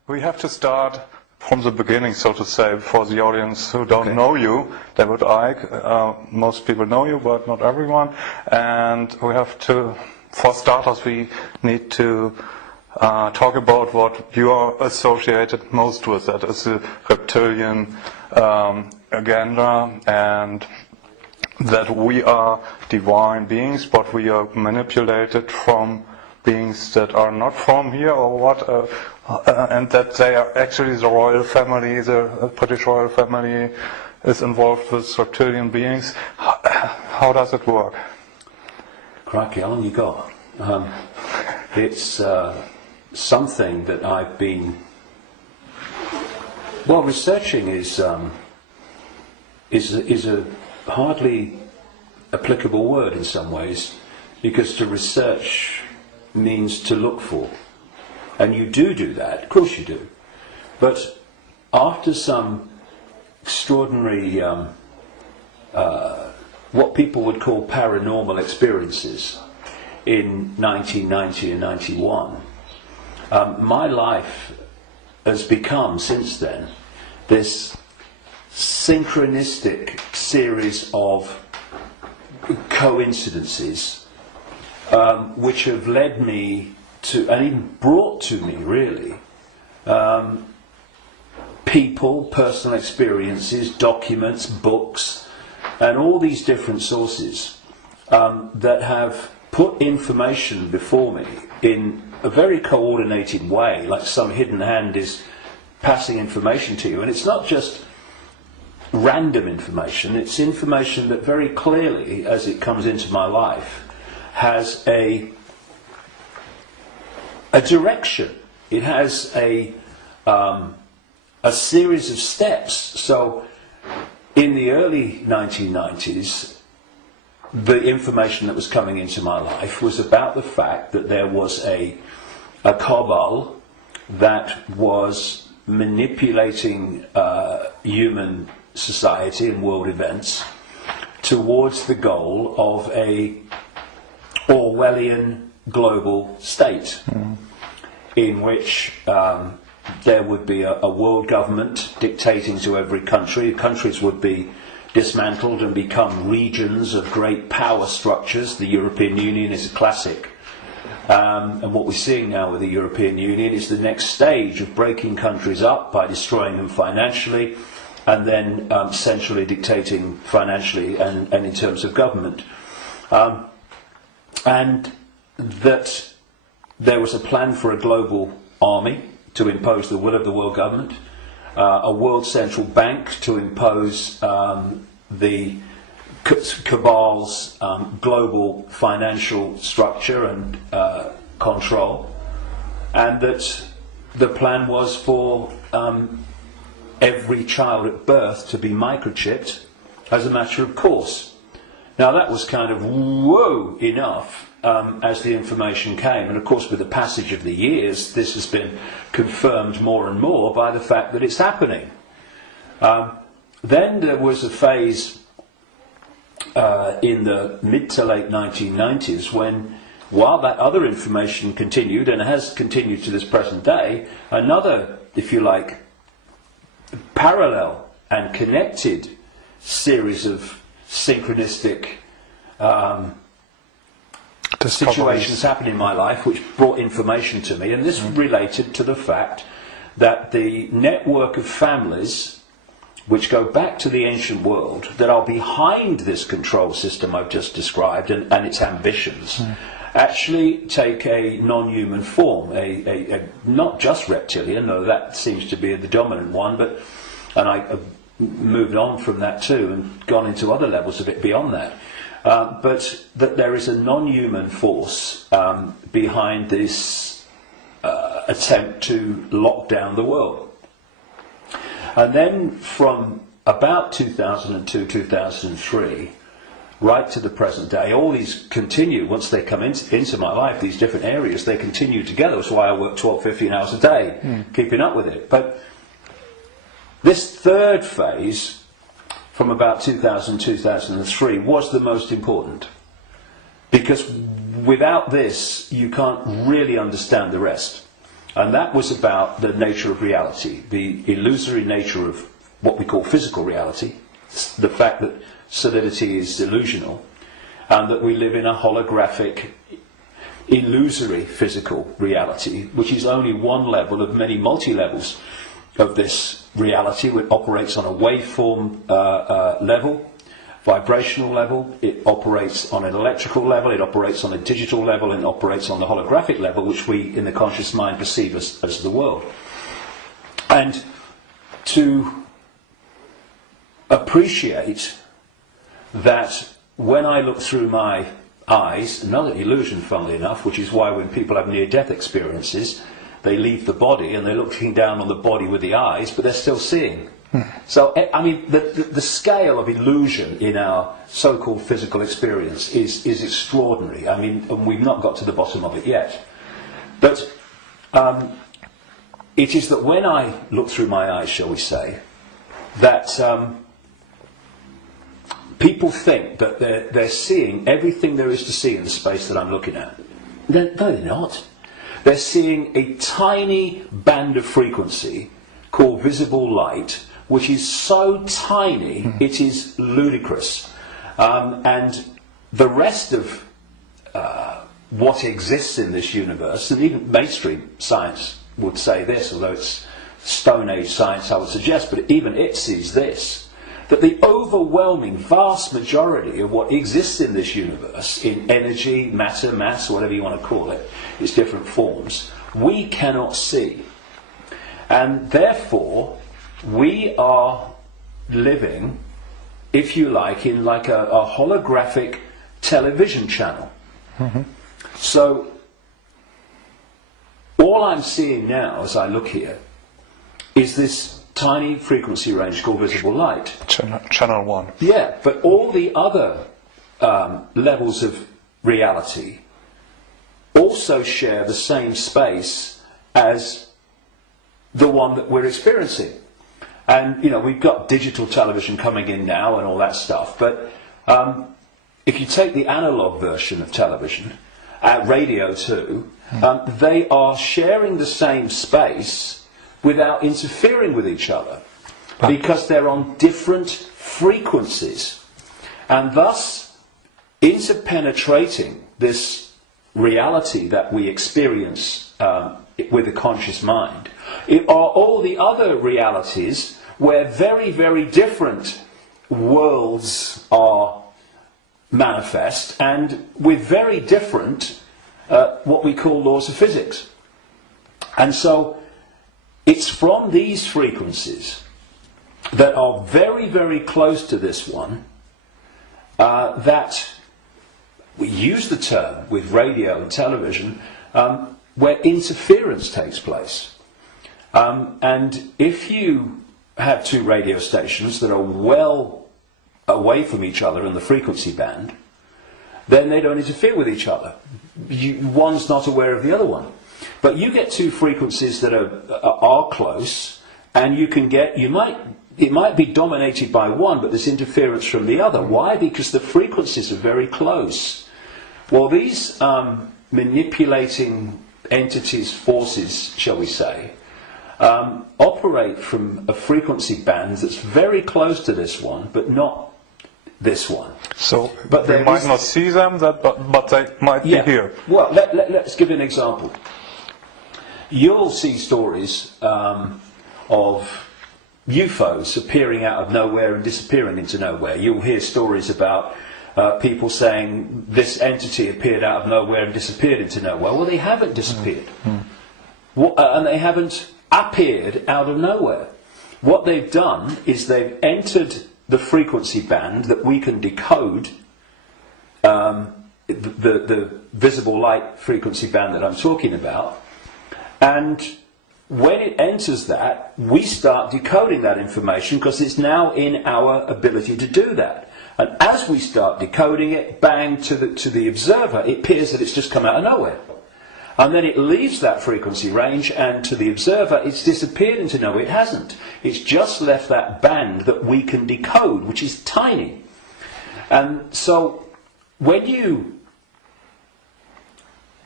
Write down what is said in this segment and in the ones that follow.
We have to start from the beginning, so to say, for the audience who don't know you. David Icke, most people know you, but not everyone. And we have to, for starters, we need to talk about what you are associated most with. That is the reptilian agenda, and that we are divine beings, but we are manipulated from beings that are not from here, or what, and that they are actually the royal family, the British royal family is involved with reptilian beings. How does it work? Crikey, how long you got? It's something that I've been, well, researching is a hardly applicable word in some ways, because to research means to look for, and you do that, of course you do, but after some extraordinary what people would call paranormal experiences in 1990 and 91, my life has become since then this synchronistic series of coincidences which have led me to, and even brought to me really, people, personal experiences, documents, books, and all these different sources that have put information before me in a very coordinated way, like some hidden hand is passing information to you. And it's not just random information, it's information that very clearly, as it comes into my life, has a direction. It has a series of steps. So in the early 1990s, the information that was coming into my life was about the fact that there was a cabal that was manipulating human society and world events towards the goal of a Orwellian global state, in which there would be a world government dictating to every country. Countries would be dismantled and become regions of great power structures. The European Union is a classic. And what we're seeing now with the European Union is the next stage of breaking countries up by destroying them financially, and then centrally dictating financially and in terms of government. And that there was a plan for a global army to impose the will of the world government, a world central bank to impose the cabal's global financial structure and control, and that the plan was for every child at birth to be microchipped as a matter of course. Now that was kind of whoa enough as the information came, and of course with the passage of the years this has been confirmed more and more by the fact that it's happening. Then there was a phase in the mid to late 1990s when, while that other information continued, and has continued to this present day, another, if you like, parallel and connected series of synchronistic situations happened in my life which brought information to me, and this related to the fact that the network of families which go back to the ancient world that are behind this control system I've just described and its ambitions actually take a non-human form, a not just reptilian, though that seems to be the dominant one, but, and I've moved on from that too and gone into other levels a bit beyond that, but that there is a non-human force behind this attempt to lock down the world. And then from about 2002, 2003, right to the present day, all these continue, once they come into my life, these different areas, they continue together. That's why I work 12, 15 hours a day, keeping up with it. But this third phase, from about 2000, 2003, was the most important. Because without this, you can't really understand the rest. And that was about the nature of reality, the illusory nature of what we call physical reality, the fact that solidity is delusional, and that we live in a holographic, illusory physical reality, which is only one level of many multi-levels of this reality. It operates on a waveform level, vibrational level, it operates on an electrical level, it operates on a digital level, and it operates on the holographic level, which we in the conscious mind perceive as the world. And to appreciate that when I look through my eyes, another illusion funnily enough, which is why when people have near-death experiences, they leave the body and they're looking down on the body with the eyes, but they're still seeing. So, I mean, the scale of illusion in our so-called physical experience is extraordinary. I mean, and we've not got to the bottom of it yet. But it is that when I look through my eyes, shall we say, that people think that they're seeing everything there is to see in the space that I'm looking at. No, they're not. They're seeing a tiny band of frequency called visible light, which is so tiny it is ludicrous. And the rest of what exists in this universe, and even mainstream science would say this, although it's Stone Age science I would suggest, but even it sees this, that the overwhelming vast majority of what exists in this universe, in energy, matter, mass, whatever you want to call it, its different forms, we cannot see. And therefore, we are living, if you like, in like a holographic television channel. Mm-hmm. So, all I'm seeing now as I look here is this tiny frequency range called visible light. Channel 1. Yeah, but all the other levels of reality also share the same space as the one that we're experiencing. And, you know, we've got digital television coming in now and all that stuff, but if you take the analog version of television, radio too, they are sharing the same space without interfering with each other, because they're on different frequencies. And thus, interpenetrating this reality that we experience with the conscious mind, it are all the other realities where very, very different worlds are manifest, and with very different what we call laws of physics. And so it's from these frequencies that are very, very close to this one that we use the term with radio and television where interference takes place. And if you have two radio stations that are well away from each other in the frequency band, then they don't interfere with each other. One's not aware of the other one. But you get two frequencies that are close, and it might be dominated by one, but there's interference from the other. Why? Because the frequencies are very close. Well, these manipulating entities, forces, shall we say, operate from a frequency band that's very close to this one, but not this one. So, but they might not see them, but they might be here. Well, let's give an example. You'll see stories of UFOs appearing out of nowhere and disappearing into nowhere. You'll hear stories about people saying this entity appeared out of nowhere and disappeared into nowhere. Well, they haven't disappeared. And they haven't appeared out of nowhere. What they've done is they've entered the frequency band that we can decode, the visible light frequency band that I'm talking about, and when it enters that, we start decoding that information because it's now in our ability to do that. And as we start decoding it, bang, to the observer, it appears that it's just come out of nowhere. And then it leaves that frequency range, and to the observer, it's disappeared into nowhere. It hasn't. It's just left that band that we can decode, which is tiny. And so, when you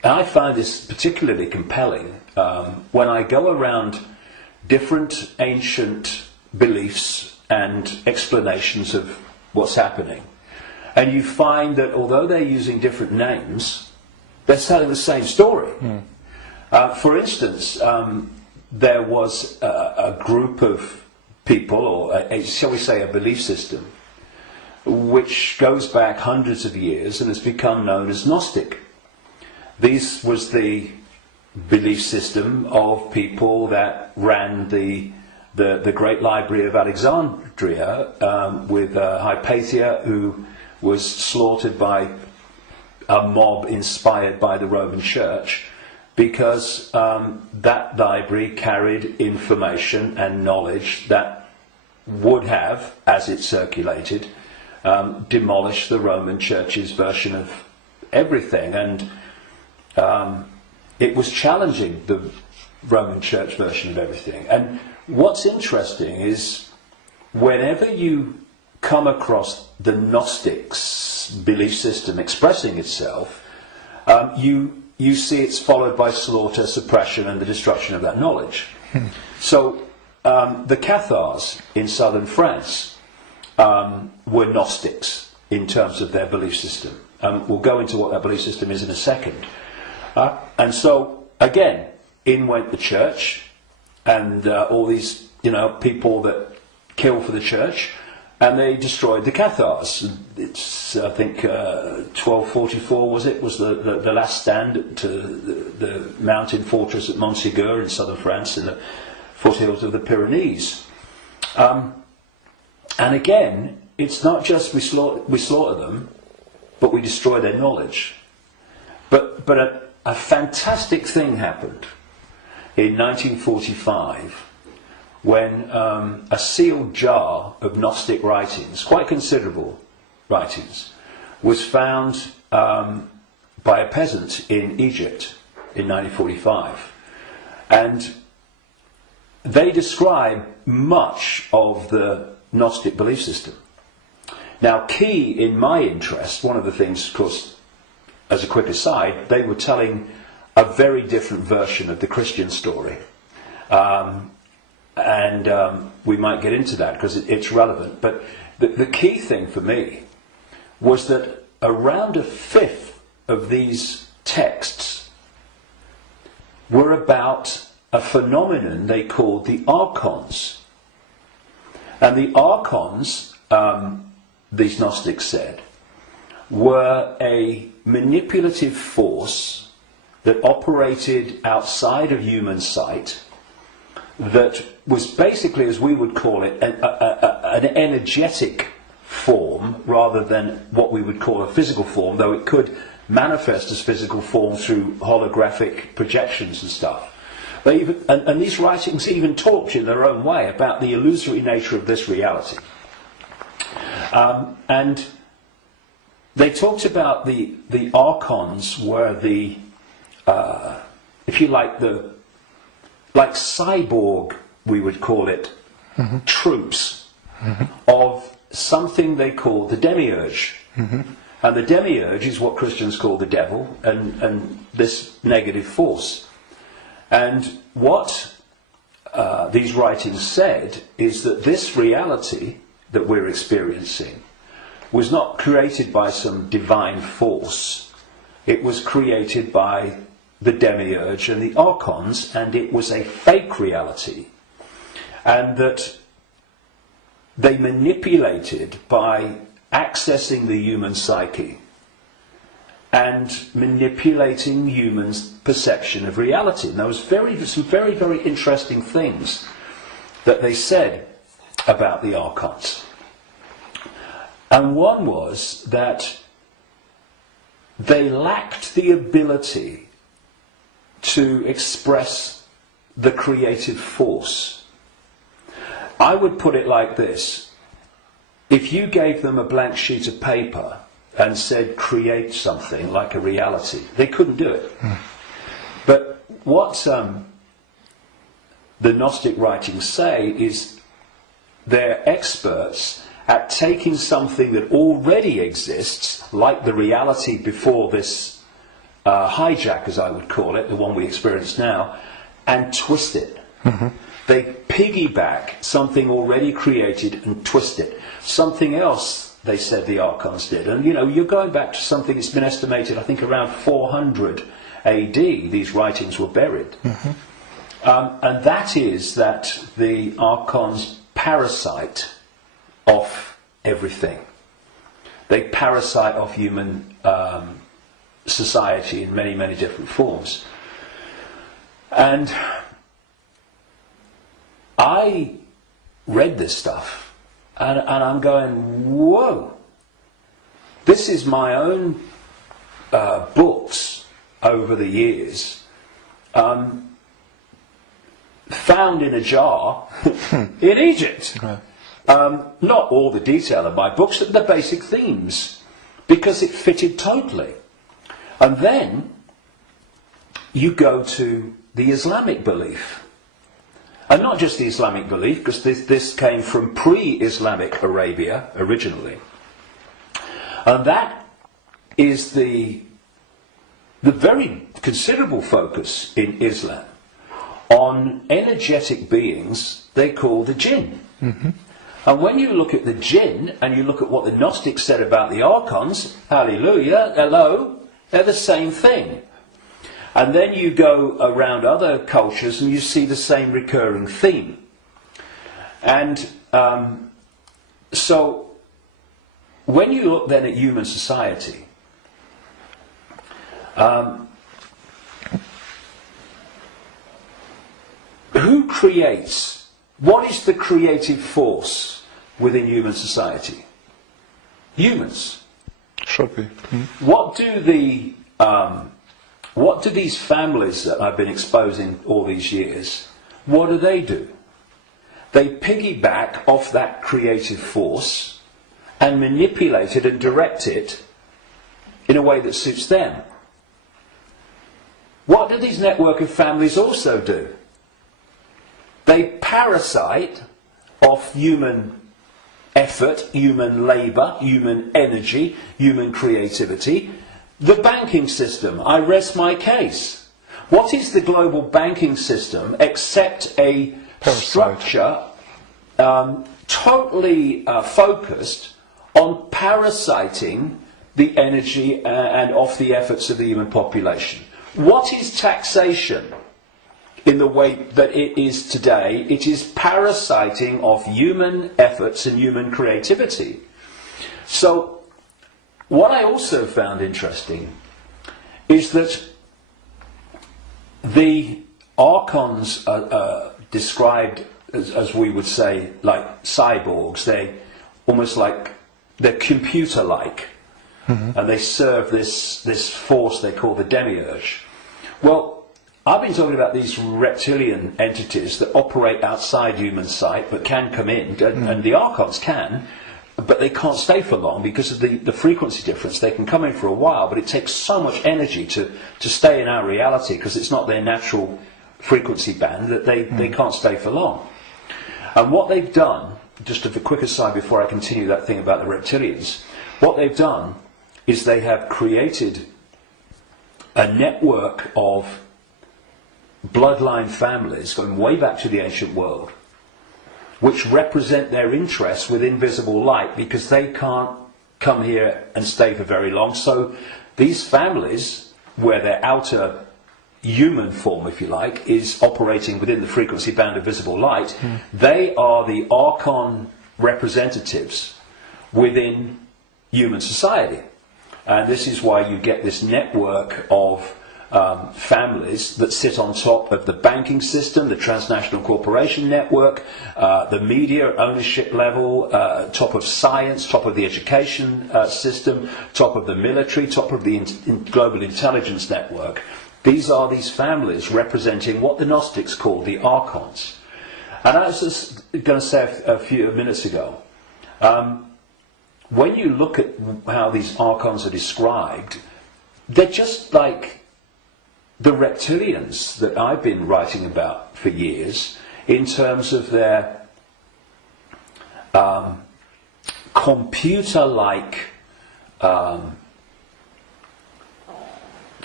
And I find this particularly compelling when I go around different ancient beliefs and explanations of what's happening. And you find that although they're using different names, they're telling the same story. For instance, there was a group of people, or shall we say a belief system, which goes back hundreds of years and has become known as Gnostic. This was the belief system of people that ran the great library of Alexandria, with Hypatia, who was slaughtered by a mob inspired by the Roman Church, because that library carried information and knowledge that would have, as it circulated, demolished the Roman Church's version of everything. And it was challenging the Roman Church version of everything. And what's interesting is whenever you come across the Gnostics' belief system expressing itself, you see it's followed by slaughter, suppression, and the destruction of that knowledge. So the Cathars in southern France were Gnostics in terms of their belief system. We'll go into what that belief system is in a second. And so, again, in went the church, and all these, people that kill for the church, and they destroyed the Cathars. It's, I think, 1244 was the last stand to the mountain fortress at Montségur in southern France, in the foothills of the Pyrenees. And again, it's not just we slaughter them, but we destroy their knowledge. But a fantastic thing happened in 1945 when a sealed jar of Gnostic writings, quite considerable writings, was found by a peasant in Egypt in 1945. And they describe much of the Gnostic belief system. Now, key in my interest, one of the things, of course, as a quick aside, they were telling a very different version of the Christian story. And we might get into that because it's relevant. But the key thing for me was that around a fifth of these texts were about a phenomenon they called the archons. And the archons, these Gnostics said, were a manipulative force that operated outside of human sight, that was basically, as we would call it, an energetic form rather than what we would call a physical form, though it could manifest as physical form through holographic projections and stuff. And these writings even talked in their own way about the illusory nature of this reality. And they talked about the archons were the, if you like, like cyborg, we would call it, troops of something they call the demiurge. And the demiurge is what Christians call the devil, and this negative force. And what these writings said is that this reality that we're experiencing was not created by some divine force. It was created by the demiurge and the archons, and it was a fake reality. And that they manipulated by accessing the human psyche and manipulating humans' perception of reality. And there was some very, very interesting things that they said about the archons. And one was that they lacked the ability to express the creative force. I would put it like this. If you gave them a blank sheet of paper and said create something like a reality, they couldn't do it. But what the Gnostic writings say is they're experts at taking something that already exists, like the reality before this hijack, as I would call it, the one we experience now, and twist it. They piggyback something already created and twist it. Something else, they said the Archons did. And you're going back to something that's been estimated, I think, around 400 AD, these writings were buried. And that is that the Archons parasite off everything. They parasite off human society in many, many different forms. And I read this stuff, and I'm going, whoa! This is my own books over the years, found in a jar in Egypt. Not all the detail of my books, but the basic themes, because it fitted totally. And then you go to the Islamic belief. And not just the Islamic belief, because this came from pre-Islamic Arabia originally. And that is the very considerable focus in Islam on energetic beings they call the jinn. And when you look at the jinn and you look at what the Gnostics said about the Archons, hallelujah, hello, they're the same thing. And then you go around other cultures and you see the same recurring theme. And so when you look then at human society, who creates? What is the creative force within human society? Humans. Should be. What do these families that I've been exposing all these years, what do? They piggyback off that creative force and manipulate it and direct it in a way that suits them. What do these network of families also do? They parasite off human effort, human labour, human energy, human creativity. The banking system, I rest my case. What is the global banking system except a structure totally focused on parasiting the energy and off the efforts of the human population? What is taxation in the way that it is today? It is parasiting of human efforts and human creativity. So what I also found interesting is that the Archons are described as we would say, like cyborgs. They almost like, they're computer-like. And they serve this force they call the demiurge. Well, I've been talking about these reptilian entities that operate outside human sight but can come in, and the Archons can, but they can't stay for long because of the frequency difference. They can come in for a while, but it takes so much energy to stay in our reality because it's not their natural frequency band that they can't stay for long. And what they've done, just a quick aside before I continue that thing about the reptilians, what they've done is they have created a network of bloodline families going way back to the ancient world, which represent their interests with invisible light because they can't come here and stay for very long. So these families, where their outer human form, if you like, is operating within the frequency band of visible light, they are the Archon representatives within human society. And this is why you get this network of families that sit on top of the banking system, the transnational corporation network, the media ownership level, top of science, top of the education system, top of the military, top of the global intelligence network. These are these families representing what the Gnostics call the Archons. And I was just going to say a few minutes ago, when you look at how these Archons are described, they're just like the reptilians that I've been writing about for years in terms of their computer-like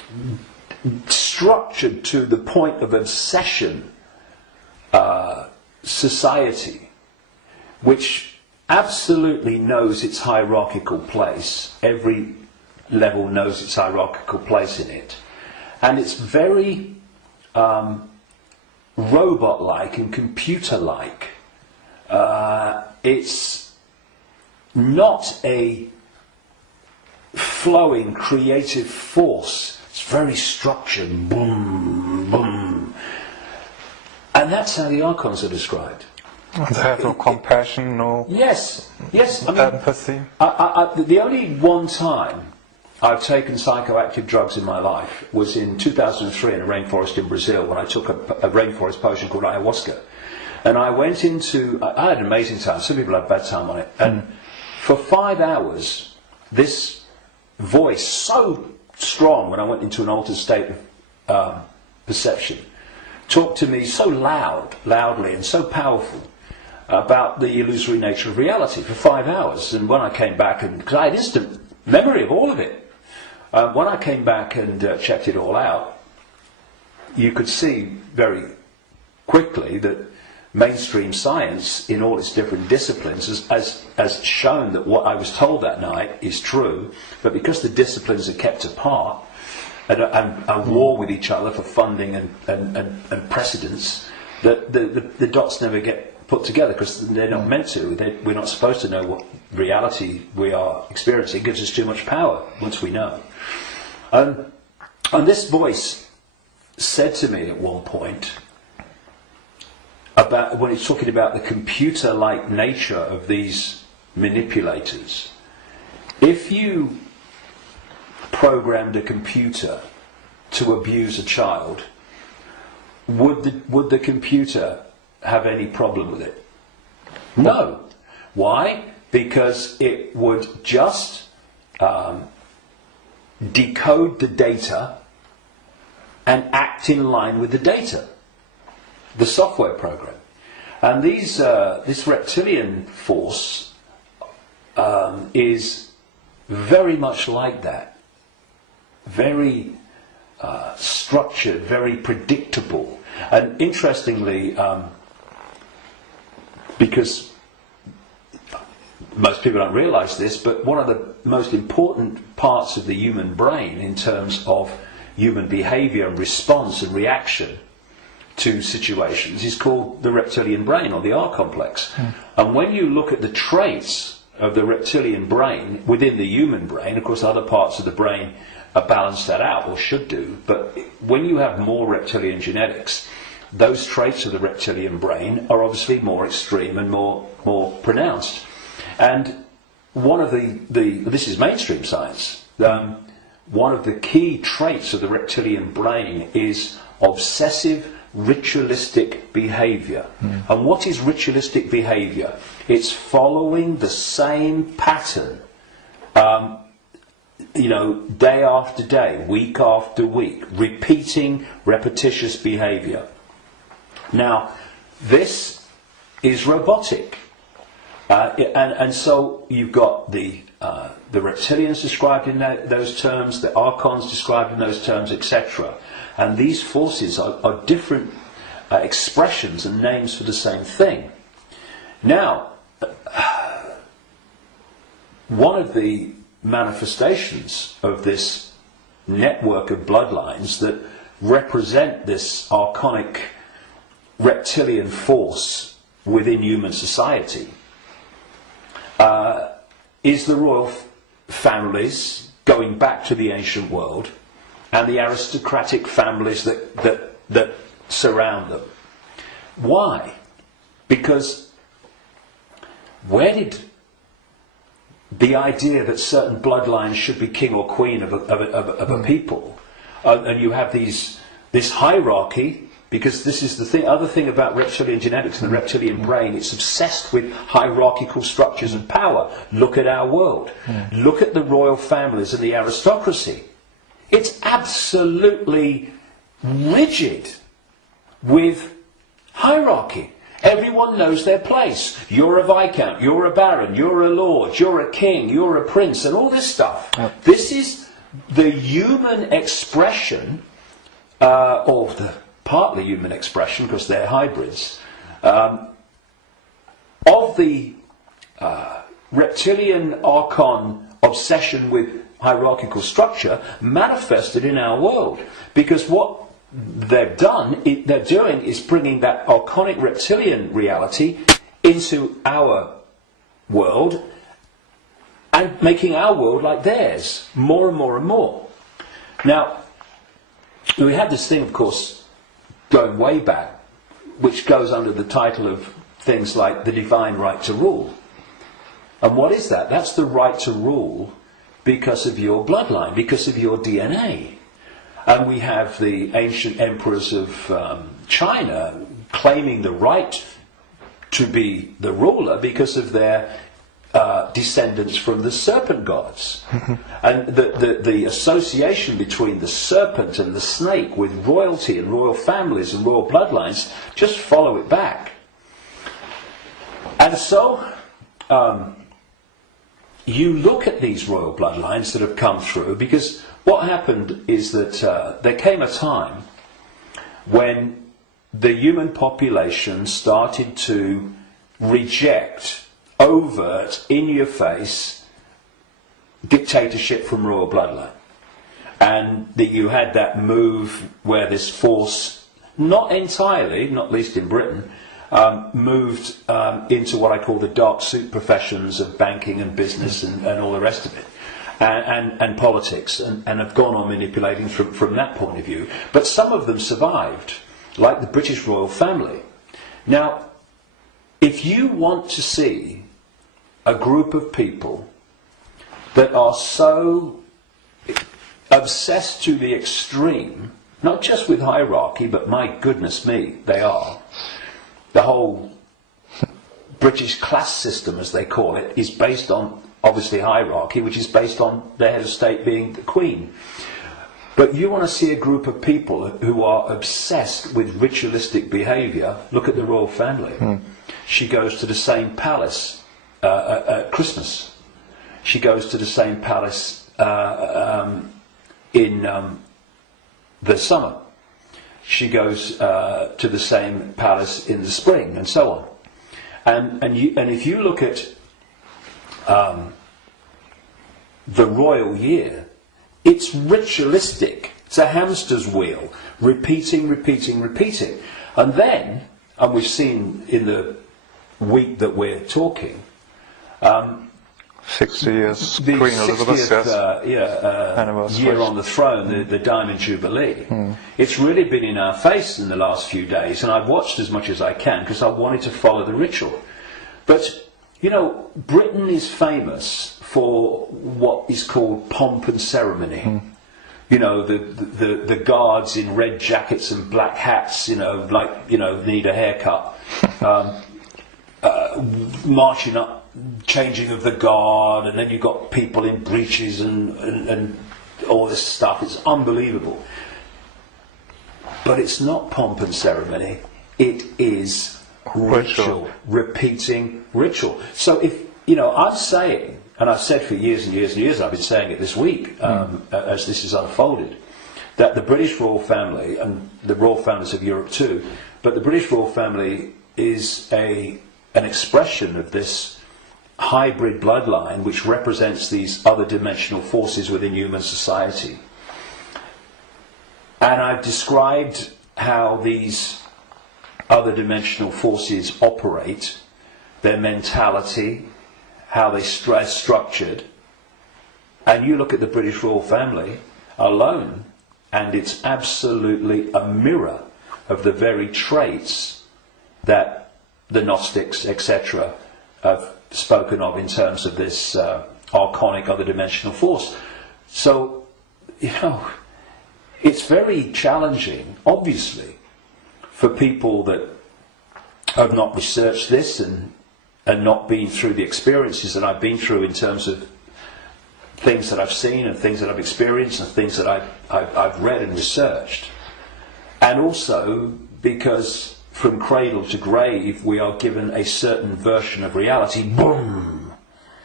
structured to the point of obsession society, which absolutely knows its hierarchical place. Every level knows its hierarchical place in it. And it's very robot-like and computer-like. It's not a flowing creative force. It's very structured. Boom, boom. And that's how the archons are described. They have no compassion, no yes. I mean, empathy. The only one time I've taken psychoactive drugs in my life was in 2003 in a rainforest in Brazil, when I took a rainforest potion called ayahuasca. And I went into, I had an amazing time. Some people had a bad time on it. And for 5 hours, this voice, so strong when I went into an altered state of perception, talked to me so loudly and so powerful about the illusory nature of reality for 5 hours. And when I came back, and because I had instant memory of all of it, when I came back and checked it all out, you could see very quickly that mainstream science, in all its different disciplines, has shown that what I was told that night is true, but because the disciplines are kept apart and war with each other for funding and precedence, that the dots never get put together, because they're not meant to. We're not supposed to know what reality we are experiencing. It gives us too much power once we know. And this voice said to me at one point, about when it's talking about the computer-like nature of these manipulators, if you programmed a computer to abuse a child, would the computer have any problem with it? No. Why? Because it would just decode the data and act in line with the data, the software program. And this reptilian force is very much like that. Very structured, very predictable. And interestingly, because most people don't realise this, but one of the most important parts of the human brain in terms of human behaviour and response and reaction to situations is called the reptilian brain, or the R complex. And when you look at the traits of the reptilian brain within the human brain, of course other parts of the brain balance that out, or should do, but when you have more reptilian genetics, those traits of the reptilian brain are obviously more extreme and more pronounced. And one of this is mainstream science, one of the key traits of the reptilian brain is obsessive ritualistic behaviour. And what is ritualistic behaviour? It's following the same pattern, day after day, week after week, repeating repetitious behaviour. Now, this is robotic, and so you've got the reptilians described in those terms, the archons described in those terms, etc. And these forces are different expressions and names for the same thing. Now, one of the manifestations of this network of bloodlines that represent this archonic reptilian force within human society is the royal families going back to the ancient world, and the aristocratic families that surround them. Why? Because where did the idea that certain bloodlines should be king or queen of a people, and you have this hierarchy, because this is the other thing about reptilian genetics and the reptilian brain, it's obsessed with hierarchical structures of power. Look at our world. Look at the royal families and the aristocracy. It's absolutely rigid with hierarchy. Everyone knows their place. You're a viscount, you're a baron, you're a lord, you're a king, you're a prince, and all this stuff. This is the human expression, or the partly human expression, because they're hybrids, of the reptilian archon obsession with hierarchical structure manifested in our world. Because what they're doing is bringing that archonic reptilian reality into our world and making our world like theirs, more and more and more. Now, we have this thing, of course, going way back, which goes under the title of things like the divine right to rule. And what is that? That's the right to rule because of your bloodline, because of your DNA. And we have the ancient emperors of China claiming the right to be the ruler because of their descendants from the serpent gods. And the association between the serpent and the snake with royalty and royal families and royal bloodlines, just follow it back. And so you look at these royal bloodlines that have come through, because what happened is that there came a time when the human population started to reject overt, in-your-face dictatorship from royal bloodline. And that you had that move where this force, not entirely, not least in Britain, moved into what I call the dark suit professions of banking and business and all the rest of it, and politics, and have gone on manipulating from that point of view. But some of them survived, like the British royal family. Now, if you want to see a group of people that are so obsessed to the extreme, not just with hierarchy, but my goodness me, they are. The whole British class system, as they call it, is based on, obviously, hierarchy, which is based on the head of state being the Queen. But you want to see a group of people who are obsessed with ritualistic behaviour, look at the royal family. She goes to the same palace at Christmas. She goes to the same palace in the summer. She goes to the same palace in the spring, and so on. And if you look at the royal year, it's ritualistic. It's a hamster's wheel, repeating. And then, and we've seen in the week that we're talking, 60 years, the Queen Elizabeth, 60th year on the throne, the Diamond Jubilee. It's really been in our face in the last few days, and I've watched as much as I can because I wanted to follow the ritual. But, you know, Britain is famous for what is called pomp and ceremony. You know, the guards in red jackets and black hats, you know, like, you know, need a haircut, marching up, changing of the guard, and then you've got people in breeches and all this stuff. It's unbelievable. But it's not pomp and ceremony. It is ritual. Repeating ritual. So if, you know, I'm saying, and I've said for years and years and years, I've been saying it this week, as this is unfolded, that the British royal family, and the royal families of Europe too, but the British royal family is an expression of this hybrid bloodline which represents these other dimensional forces within human society. And I've described how these other dimensional forces operate, their mentality, how they are structured. And you look at the British royal family alone, and it's absolutely a mirror of the very traits that the Gnostics, etc., have spoken of in terms of this archonic other dimensional force. So, you know, it's very challenging, obviously, for people that have not researched this and not been through the experiences that I've been through in terms of things that I've seen and things that I've experienced and things that I've read and researched. And also because from cradle to grave we are given a certain version of reality, boom,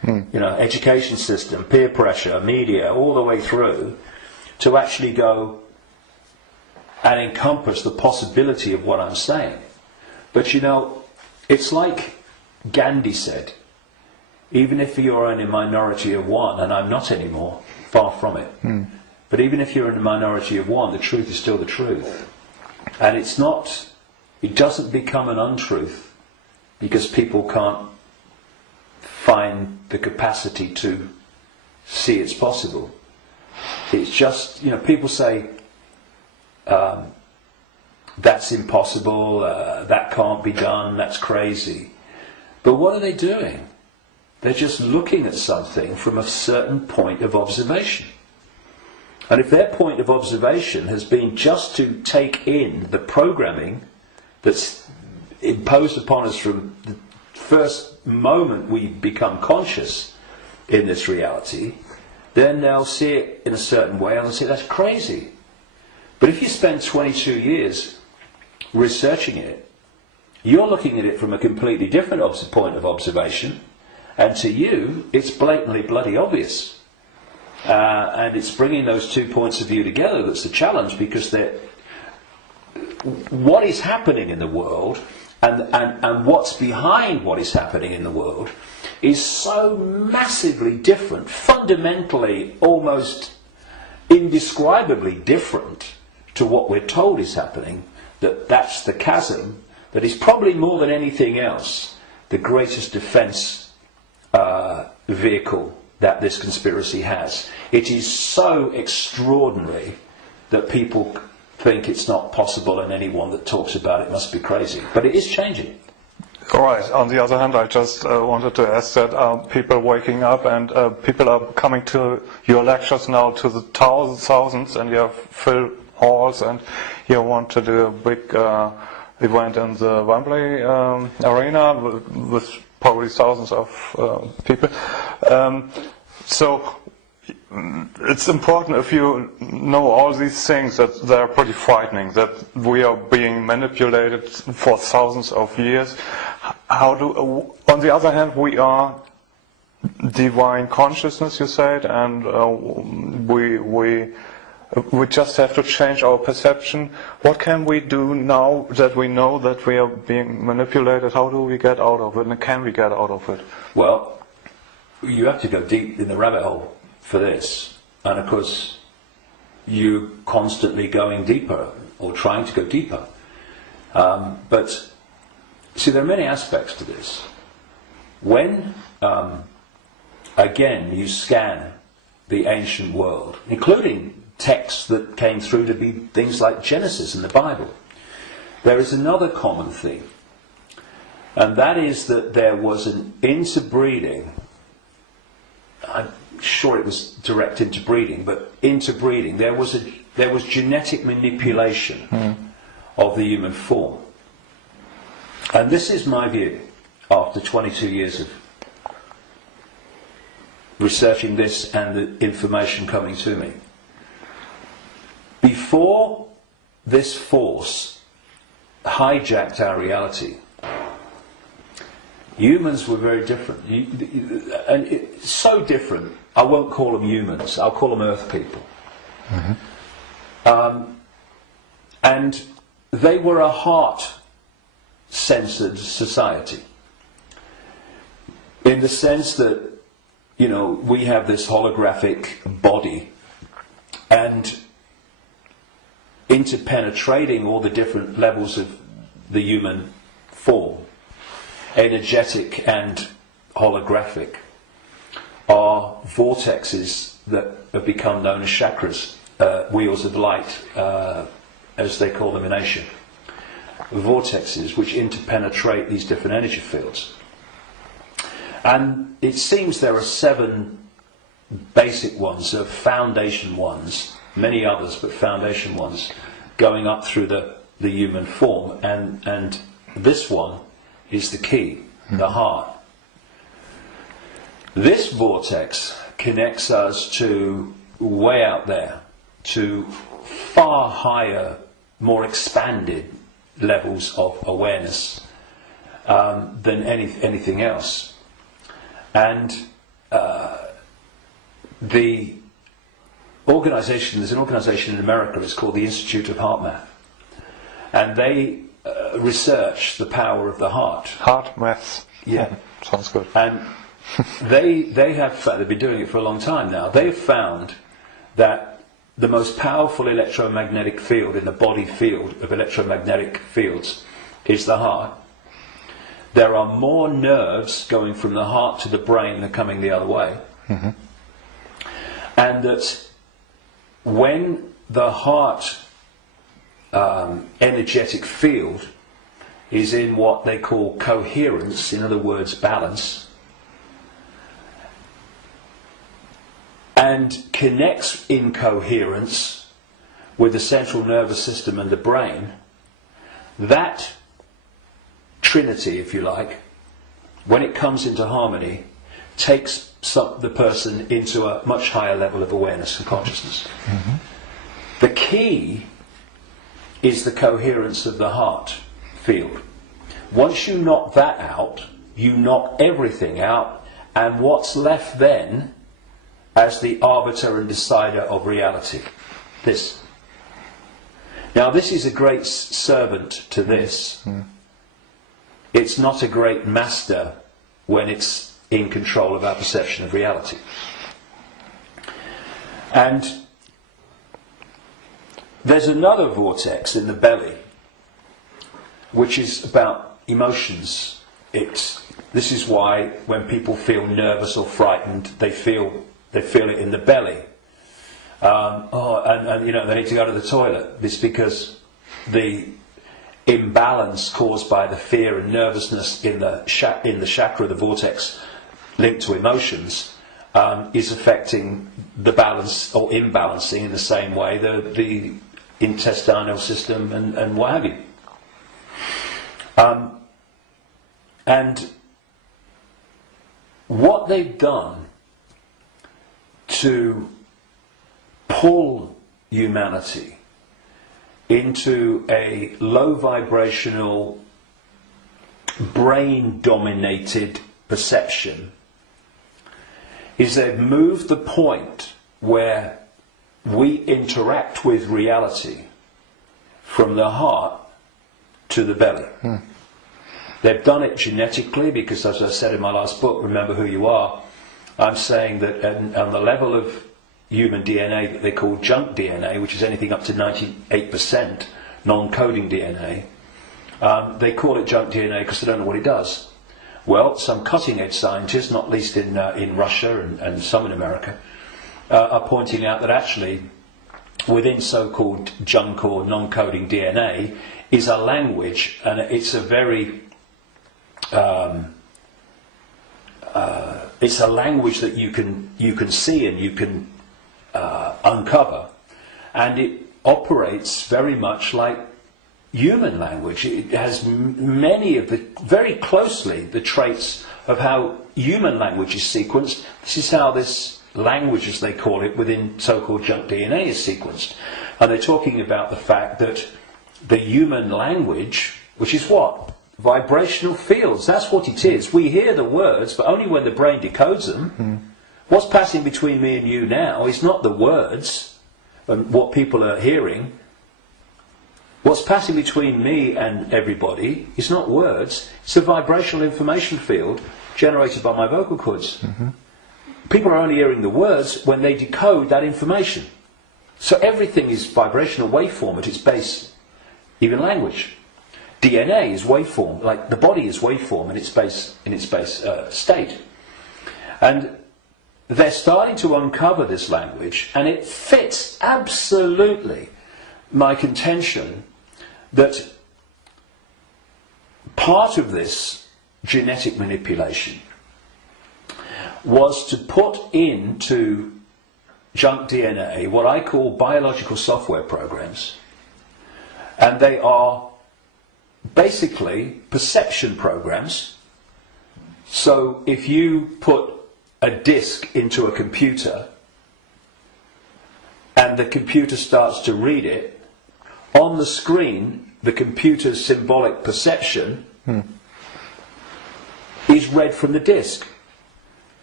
you know, education system, peer pressure, media, all the way through, to actually go and encompass the possibility of what I'm saying. But you know, it's like Gandhi said, even if you're in a minority of one, and I'm not anymore, far from it, but even if you're in a minority of one, the truth is still the truth. And it's not, it doesn't become an untruth because people can't find the capacity to see it's possible. It's just, you know, people say, that's impossible, that can't be done, that's crazy. But what are they doing? They're just looking at something from a certain point of observation. And if their point of observation has been just to take in the programming that's imposed upon us from the first moment we become conscious in this reality, then they'll see it in a certain way and they'll say, that's crazy. But if you spend 22 years researching it, you're looking at it from a completely different point of observation, and to you, it's blatantly bloody obvious. And it's bringing those two points of view together that's the challenge, because what is happening in the world and what's behind what is happening in the world is so massively different, fundamentally almost indescribably different to what we're told is happening, that's the chasm that is probably more than anything else the greatest defence vehicle that this conspiracy has. It is so extraordinary that people think it's not possible, and anyone that talks about it must be crazy. But it is changing. All right. On the other hand, I just wanted to ask that people waking up and people are coming to your lectures now to the thousands, and you have filled halls, and you want to do a big event in the Wembley arena with probably thousands of people. So it's important, if you know all these things, that they're pretty frightening, that we are being manipulated for thousands of years. On the other hand, we are divine consciousness, you said, and we just have to change our perception. What can we do now that we know that we are being manipulated? How do we get out of it, and can we get out of it? Well, you have to go deep in the rabbit hole for this, and of course you're constantly going deeper or trying to go deeper. But see, there are many aspects to this. When again you scan the ancient world, including texts that came through to be things like Genesis in the Bible, there is another common theme, and that is that there was an interbreeding. I'm sure it was direct interbreeding, but interbreeding. There was genetic manipulation of the human form, and this is my view after 22 years of researching this and the information coming to me. Before this force hijacked our reality, humans were very different. And it's so different, I won't call them humans, I'll call them earth people. And they were a heart-censored society, in the sense that, you know, we have this holographic body, and interpenetrating all the different levels of the human form, energetic and holographic, are vortexes that have become known as chakras, wheels of light, as they call them in Asia. Vortexes which interpenetrate these different energy fields. And it seems there are 7 basic ones, foundation ones, many others, but foundation ones, going up through the human form, and this one is the key, the heart. This vortex connects us to way out there, to far higher, more expanded levels of awareness than anything else. And the organisation, there's an organisation in America, it's called the Institute of Heart Math, and they research the power of the heart. Heart math. Yeah. Sounds good. And they have, they've been doing it for a long time now, they have found that the most powerful electromagnetic field in the body field of electromagnetic fields is the heart. There are more nerves going from the heart to the brain than coming the other way. Mm-hmm. And that when the heart energetic field is in what they call coherence, in other words, balance, and connects in coherence with the central nervous system and the brain, that trinity, if you like, when it comes into harmony, takes the person into a much higher level of awareness and consciousness. Mm-hmm. The key is the coherence of the heart field. Once you knock that out, you knock everything out, and what's left then as the arbiter and decider of reality? This. Now this is a great servant to this. Mm. It's not a great master when it's in control of our perception of reality. And there's another vortex in the belly which is about emotions. This is why when people feel nervous or frightened, they feel it in the belly. And you know, they need to go to the toilet. It's because the imbalance caused by the fear and nervousness in the chakra, the vortex linked to emotions, is affecting the balance or imbalancing in the same way the intestinal system and what have you. And what they've done to pull humanity into a low vibrational, brain dominated perception is they've moved the point where we interact with reality from the heart to the belly. Hmm. They've done it genetically because, as I said in my last book, Remember Who You Are, I'm saying that on the level of human DNA that they call junk DNA, which is anything up to 98% non-coding DNA, they call it junk DNA because they don't know what it does. Well, some cutting-edge scientists, not least in Russia and some in America, are pointing out that actually within so-called junk or non-coding DNA is a language, and it's a very it's a language that you can see and you can uncover, and it operates very much like human language. It has many of very closely the traits of how human language is sequenced. This is how this language, as they call it, within so-called junk DNA is sequenced. And they're talking about the fact that the human language, which is what? Vibrational fields, that's what it is. We hear the words, but only when the brain decodes them. Mm. What's passing between me and you now is not the words and what people are hearing. What's passing between me and everybody is not words, it's a vibrational information field generated by my vocal cords. Mm-hmm. People are only hearing the words when they decode that information. So everything is vibrational waveform at its base, even language. DNA is waveform, like the body is waveform in its base state. And they're starting to uncover this language, and it fits absolutely my contention that part of this genetic manipulation was to put into junk DNA what I call biological software programs, and they are basically perception programs. So if you put a disk into a computer and the computer starts to read it, on the screen the computer's symbolic perception is read from the disk.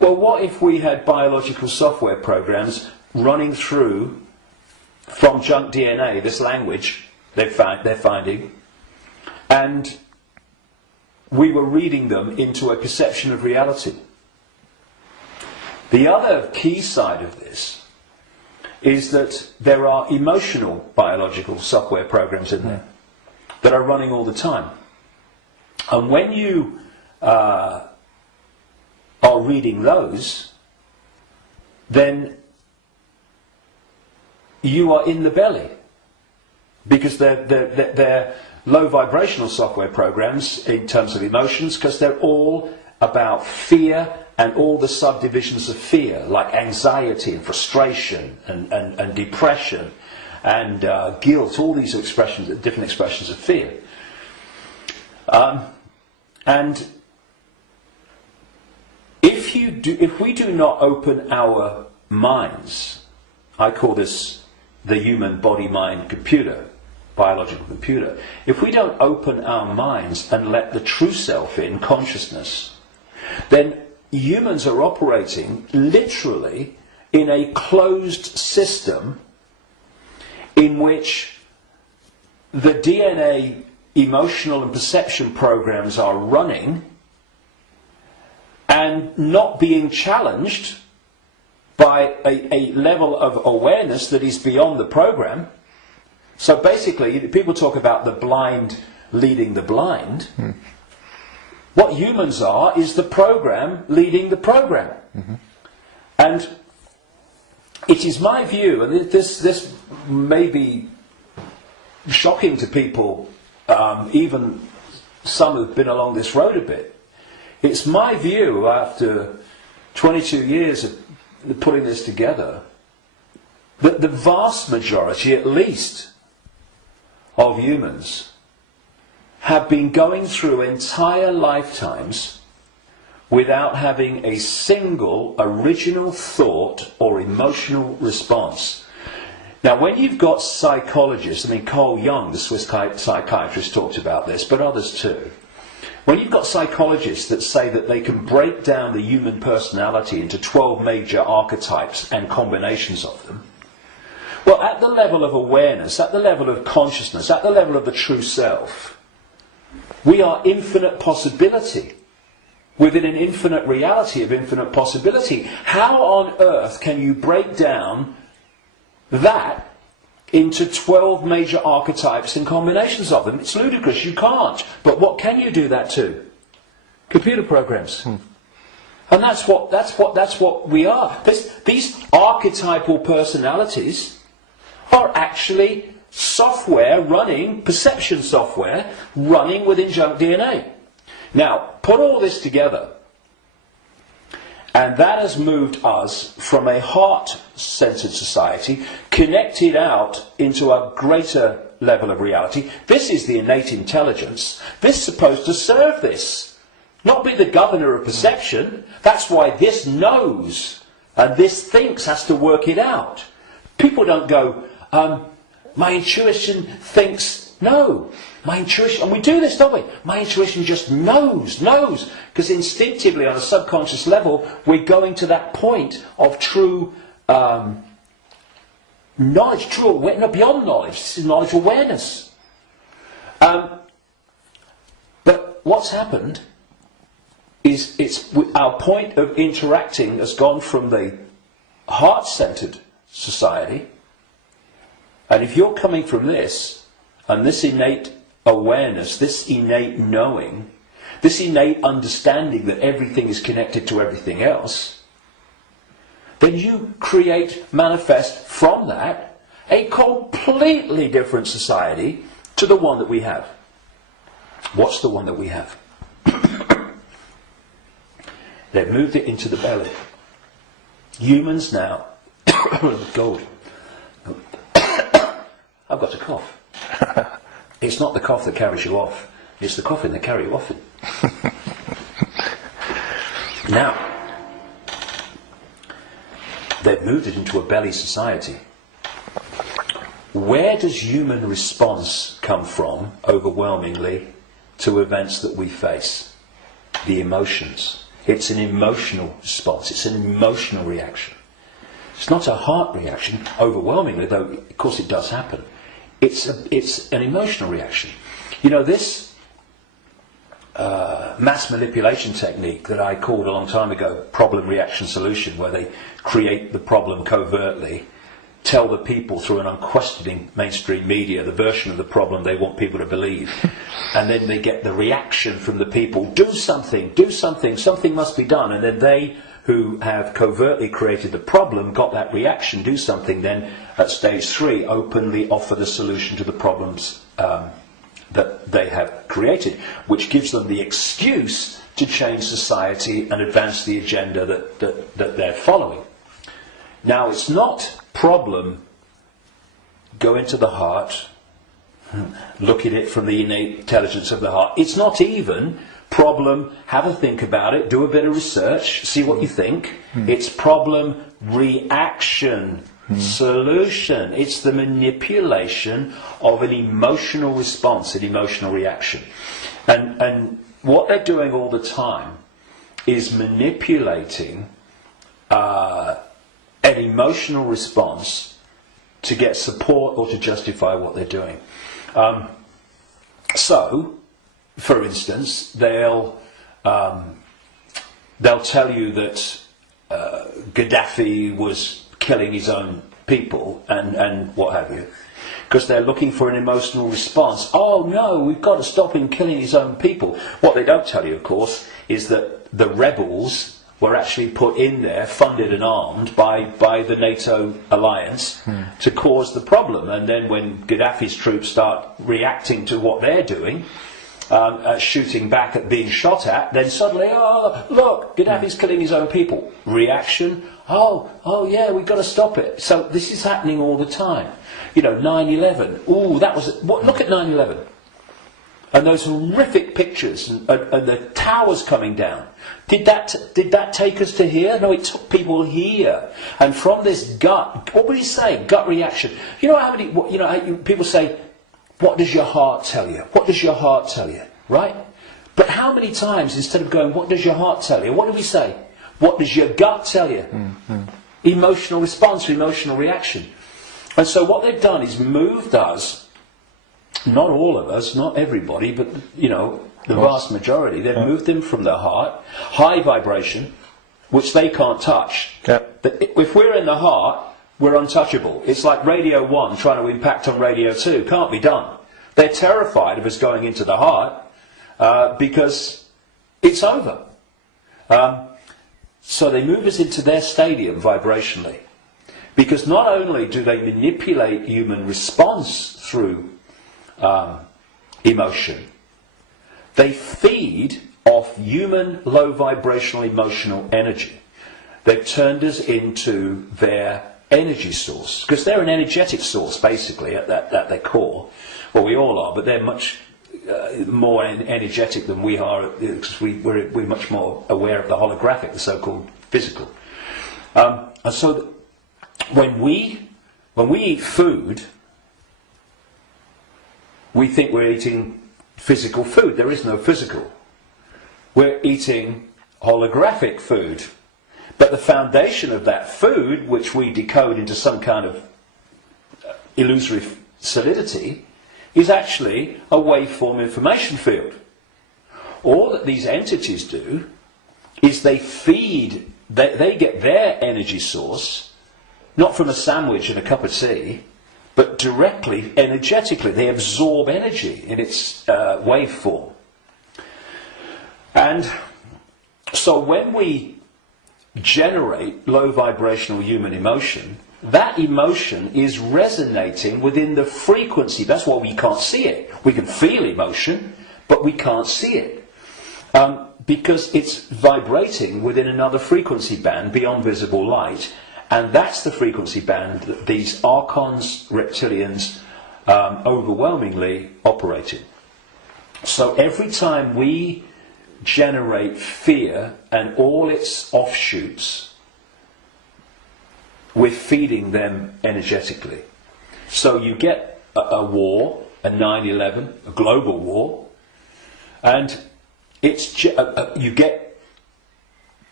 Well, what if we had biological software programs running through from junk DNA, this language they're finding, and we were reading them into a perception of reality? The other key side of this is that there are emotional biological software programs in there that are running all the time. And when you are reading those, then you are in the belly, because they're low vibrational software programs in terms of emotions, because they're all about fear and all the subdivisions of fear, like anxiety and frustration and depression and guilt, all these expressions, different expressions of fear. And if we do not open our minds, I call this the human body-mind computer, biological computer. If we don't open our minds and let the true self in, consciousness, then humans are operating literally in a closed system in which the DNA emotional and perception programs are running and not being challenged by a level of awareness that is beyond the program. So basically, people talk about the blind leading the blind. What humans are is the program leading the program. And it is my view, and this may be shocking to people, even some who've been along this road a bit. It's my view, after 22 years of putting this together, that the vast majority, at least, of humans have been going through entire lifetimes without having a single original thought or emotional response. Now, when you've got psychologists, I mean, Carl Jung, the Swiss psychiatrist, talked about this, but others too. When you've got psychologists that say that they can break down the human personality into 12 major archetypes and combinations of them, well, at the level of awareness, at the level of consciousness, at the level of the true self, we are infinite possibility within an infinite reality of infinite possibility. How on earth can you break down that into 12 major archetypes and combinations of them? It's ludicrous, you can't. But what can you do that to? Computer programs. And that's what we are. These archetypal personalities are actually software running, perception software, running within junk DNA. Now, put all this together, and that has moved us from a heart-centered society, connected out into a greater level of reality. This is the innate intelligence. This is supposed to serve this, not be the governor of perception. That's why this knows, and this thinks has to work it out. People don't go, my intuition thinks, no. My intuition, and we do this, don't we? My intuition just knows. Because instinctively, on a subconscious level, we're going to that point of true knowledge, true awareness, not beyond knowledge, this is knowledge awareness. But what's happened is our point of interacting has gone from the heart-centered society, and if you're coming from this, and this innate awareness, this innate knowing, this innate understanding that everything is connected to everything else, then you manifest from that a completely different society to the one that we have. What's the one that we have? They've moved it into the belly. Humans now, gold. I've got a cough. It's not the cough that carries you off, it's the coughing that carries you off it. Now, they've moved it into a belly society. Where does human response come from, overwhelmingly, to events that we face? The emotions. It's an emotional response. It's an emotional reaction. It's not a heart reaction, overwhelmingly, though of course it does happen. It's an emotional reaction. You know, this mass manipulation technique that I called a long time ago problem, reaction, solution, where they create the problem covertly, tell the people through an unquestioning mainstream media the version of the problem they want people to believe, and then they get the reaction from the people, do something, something must be done, and then they who have covertly created the problem got that reaction, do something, then at stage 3 openly offer the solution to the problems that they have created, which gives them the excuse to change society and advance the agenda that they're following. Now, it's not problem, go into the heart, look at it from the innate intelligence of the heart. It's not even problem, have a think about it, do a bit of research, see what you think. It's problem, reaction, solution. It's the manipulation of an emotional response, an emotional reaction. And what they're doing all the time is manipulating an emotional response to get support or to justify what they're doing. So, for instance, they'll tell you that Gaddafi was killing his own people and what have you, because they're looking for an emotional response. Oh no, we've got to stop him killing his own people. What they don't tell you, of course, is that the rebels were actually put in there, funded and armed by the NATO alliance to cause the problem. And then when Gaddafi's troops start reacting to what they're doing, shooting back at being shot at, then suddenly, oh, look, Gaddafi's killing his own people. Reaction, oh yeah, we've got to stop it. So this is happening all the time. You know, 9/11, ooh, that was, look at 9/11. And those horrific pictures and the towers coming down. Did that take us to here? No, it took people here. And from this gut, what would he say? Gut reaction. You know how many, people say, what does your heart tell you? What does your heart tell you? Right? But how many times, instead of going, what does your heart tell you? What do we say? What does your gut tell you? Emotional response, emotional reaction. And so what they've done is moved us, not all of us, not everybody, but, the vast majority, they've moved them from the heart, high vibration, which they can't touch. Yeah. If we're in the heart, we're untouchable. It's like Radio 1 trying to impact on Radio 2. Can't be done. They're terrified of us going into the heart because it's over. So they move us into their stadium vibrationally. Because not only do they manipulate human response through emotion, they feed off human low vibrational emotional energy. They've turned us into their energy source, because they're an energetic source basically at their core. Well, we all are, but they're much more energetic than we are, because we're much more aware of the holographic, the so-called physical. And so when we eat food, we think we're eating physical food. There is no physical. We're eating holographic food. But the foundation of that food, which we decode into some kind of illusory solidity, is actually a waveform information field. All that these entities do is they feed, they get their energy source, not from a sandwich and a cup of tea, but directly, energetically. They absorb energy in its waveform. And so when we generate low vibrational human emotion, that emotion is resonating within the frequency. That's why we can't see it. We can feel emotion, but we can't see it. Because it's vibrating within another frequency band beyond visible light. And that's the frequency band that these archons, reptilians, overwhelmingly operate in. So every time we generate fear and all its offshoots, we're feeding them energetically. So you get a war, a 9/11, a global war, and it's you get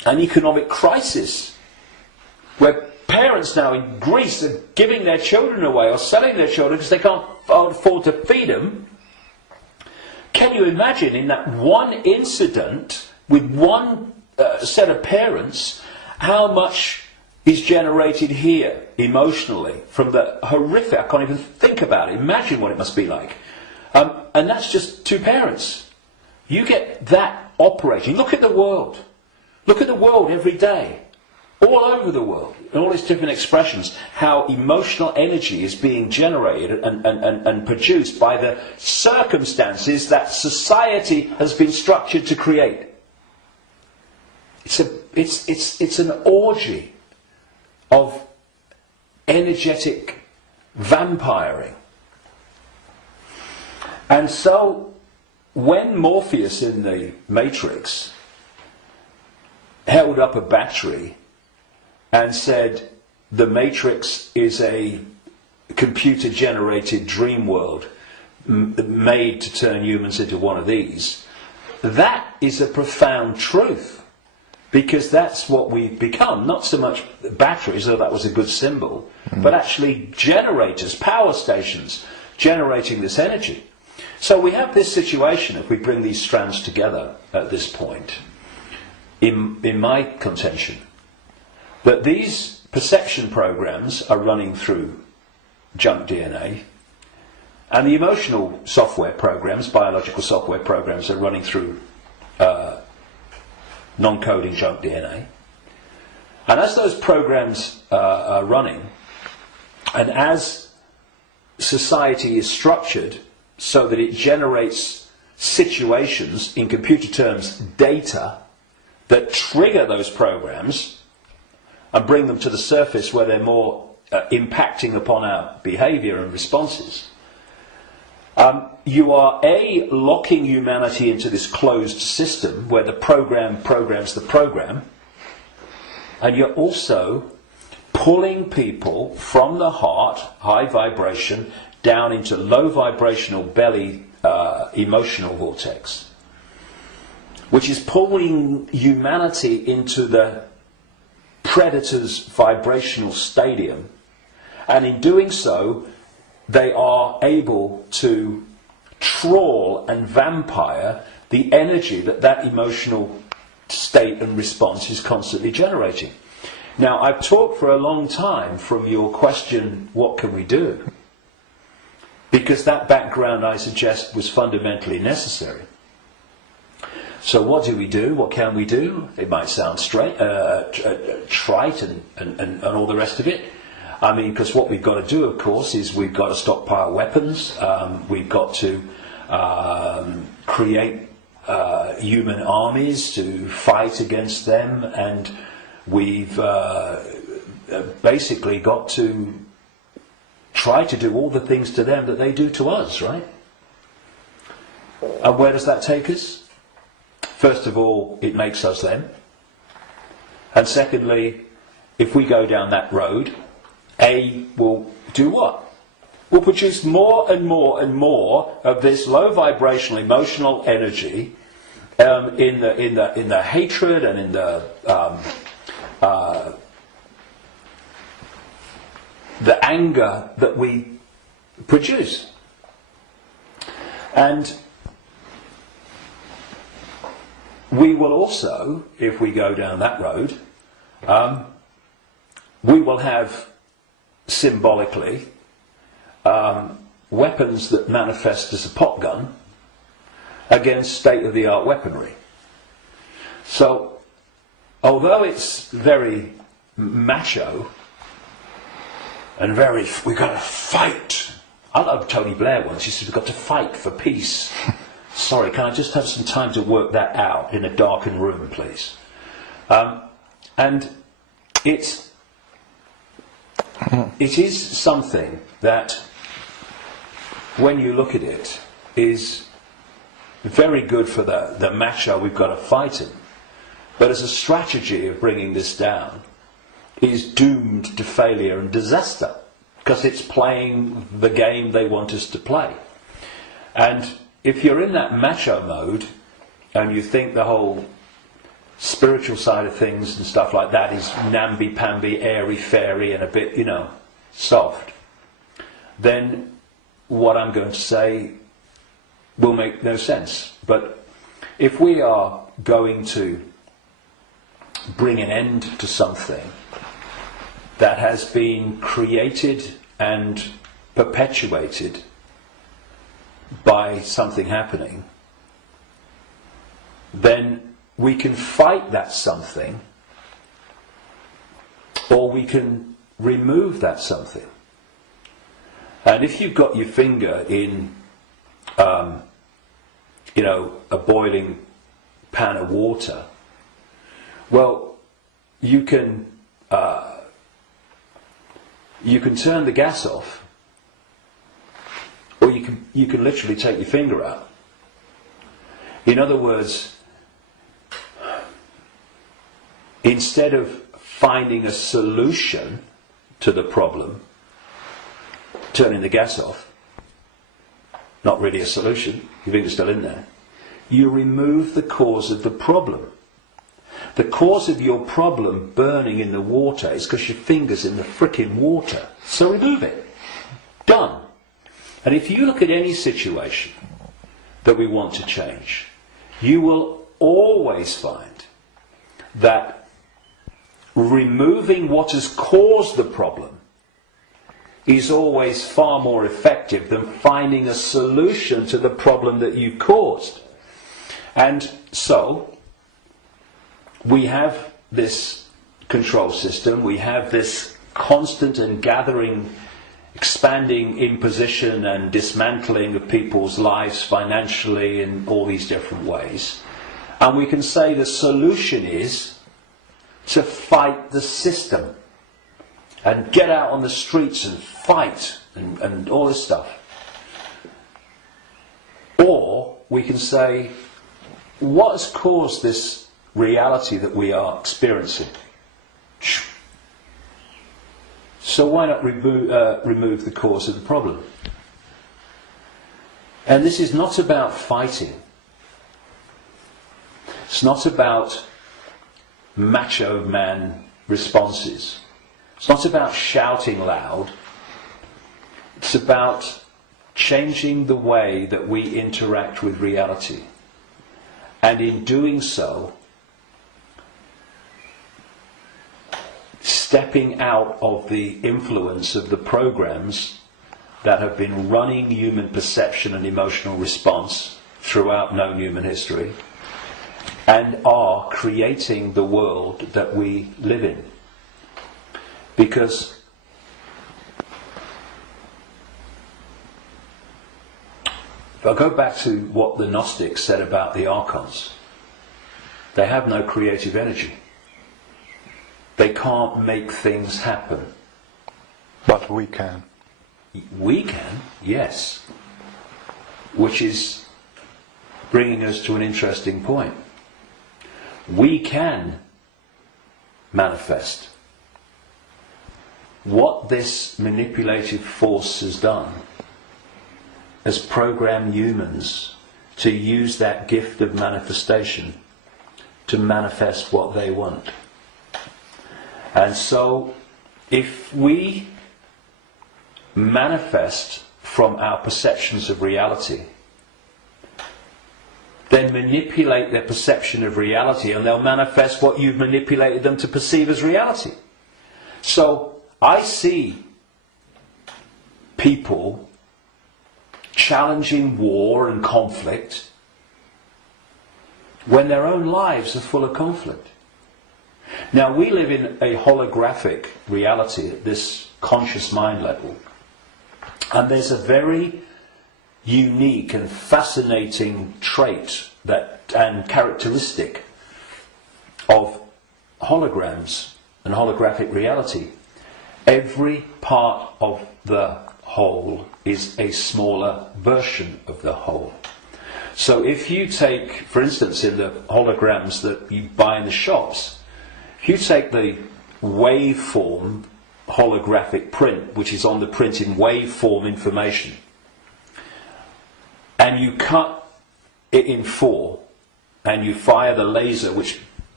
an economic crisis where parents now in Greece are giving their children away or selling their children because they can't afford to feed them. Can you imagine in that one incident with one set of parents how much is generated here emotionally from the horrific? I can't even think about it. Imagine what it must be like. And that's just two parents. You get that operating. Look at the world. Look at the world every day. All over the world, in all its different expressions, how emotional energy is being generated and produced by the circumstances that society has been structured to create. It's an orgy of energetic vampiring. And so, when Morpheus in the Matrix held up a battery and said, the Matrix is a computer-generated dream world made to turn humans into one of these, that is a profound truth, because that's what we've become. Not so much batteries, though that was a good symbol, but actually generators, power stations, generating this energy. So we have this situation, if we bring these strands together at this point, in my contention, that these perception programs are running through junk DNA, and the emotional software programs, biological software programs, are running through non-coding junk DNA. And as those programs are running, and as society is structured so that it generates situations, in computer terms, data, that trigger those programs and bring them to the surface where they're more impacting upon our behaviour and responses, you are locking humanity into this closed system where the program programs the program, and you're also pulling people from the heart, high vibration, down into low vibrational belly emotional vortex, which is pulling humanity into the predator's vibrational stadium, and in doing so they are able to trawl and vampire the energy that emotional state and response is constantly generating. Now, I've talked for a long time from your question, what can we do? Because that background, I suggest, was fundamentally necessary. So what do we do? What can we do? It might sound trite and all the rest of it. I mean, because what we've got to do, of course, is we've got to stockpile weapons. We've got to create human armies to fight against them, and we've basically got to try to do all the things to them that they do to us, right? And where does that take us? First of all, it makes us them. And secondly, if we go down that road, will do what? Will produce more and more and more of this low vibrational emotional energy in the hatred and in the anger that we produce. And we will also, if we go down that road, we will have symbolically weapons that manifest as a pop gun against state-of-the-art weaponry. So, although it's very macho and very, we've got to fight. I love Tony Blair once, he said, we've got to fight for peace. Sorry, can I just have some time to work that out in a darkened room, please? And it is something that, when you look at it, is very good for the macho we've got to fight him. But as a strategy of bringing this down, is doomed to failure and disaster, because it's playing the game they want us to play. And if you're in that macho mode, and you think the whole spiritual side of things and stuff like that is namby-pamby, airy-fairy and a bit, soft, then what I'm going to say will make no sense. But if we are going to bring an end to something that has been created and perpetuated by something happening, then we can fight that something, or we can remove that something. And if you've got your finger in, a boiling pan of water, well, you can turn the gas off, or you can literally take your finger out. In other words, instead of finding a solution to the problem, turning the gas off, not really a solution, your finger's still in there, you remove the cause of the problem. The cause of your problem burning in the water is because your finger's in the frickin' water. So remove it. Done. And if you look at any situation that we want to change, you will always find that removing what has caused the problem is always far more effective than finding a solution to the problem that you caused. And so, we have this control system, we have this constant and gathering, expanding imposition and dismantling of people's lives financially in all these different ways. And we can say the solution is to fight the system and get out on the streets and fight and all this stuff. Or we can say, what has caused this reality that we are experiencing? So why not remove the cause of the problem? And this is not about fighting. It's not about macho man responses. It's not about shouting loud. It's about changing the way that we interact with reality. And in doing so, stepping out of the influence of the programs that have been running human perception and emotional response throughout known human history, and are creating the world that we live in. Because if I go back to what the Gnostics said about the archons, they have no creative energy. They can't make things happen. But we can. We can, yes. Which is bringing us to an interesting point. We can manifest. What this manipulative force has done has programmed humans to use that gift of manifestation to manifest what they want. And so, if we manifest from our perceptions of reality, then manipulate their perception of reality, and they'll manifest what you've manipulated them to perceive as reality. So, I see people challenging war and conflict when their own lives are full of conflict. Now, we live in a holographic reality at this conscious mind level, and there's a very unique and fascinating trait and characteristic of holograms and holographic reality. Every part of the whole is a smaller version of the whole. So if you take, for instance, in the holograms that you buy in the shops, if you take the waveform holographic print, which is on the print in waveform information, and you cut it in four, and you fire the laser which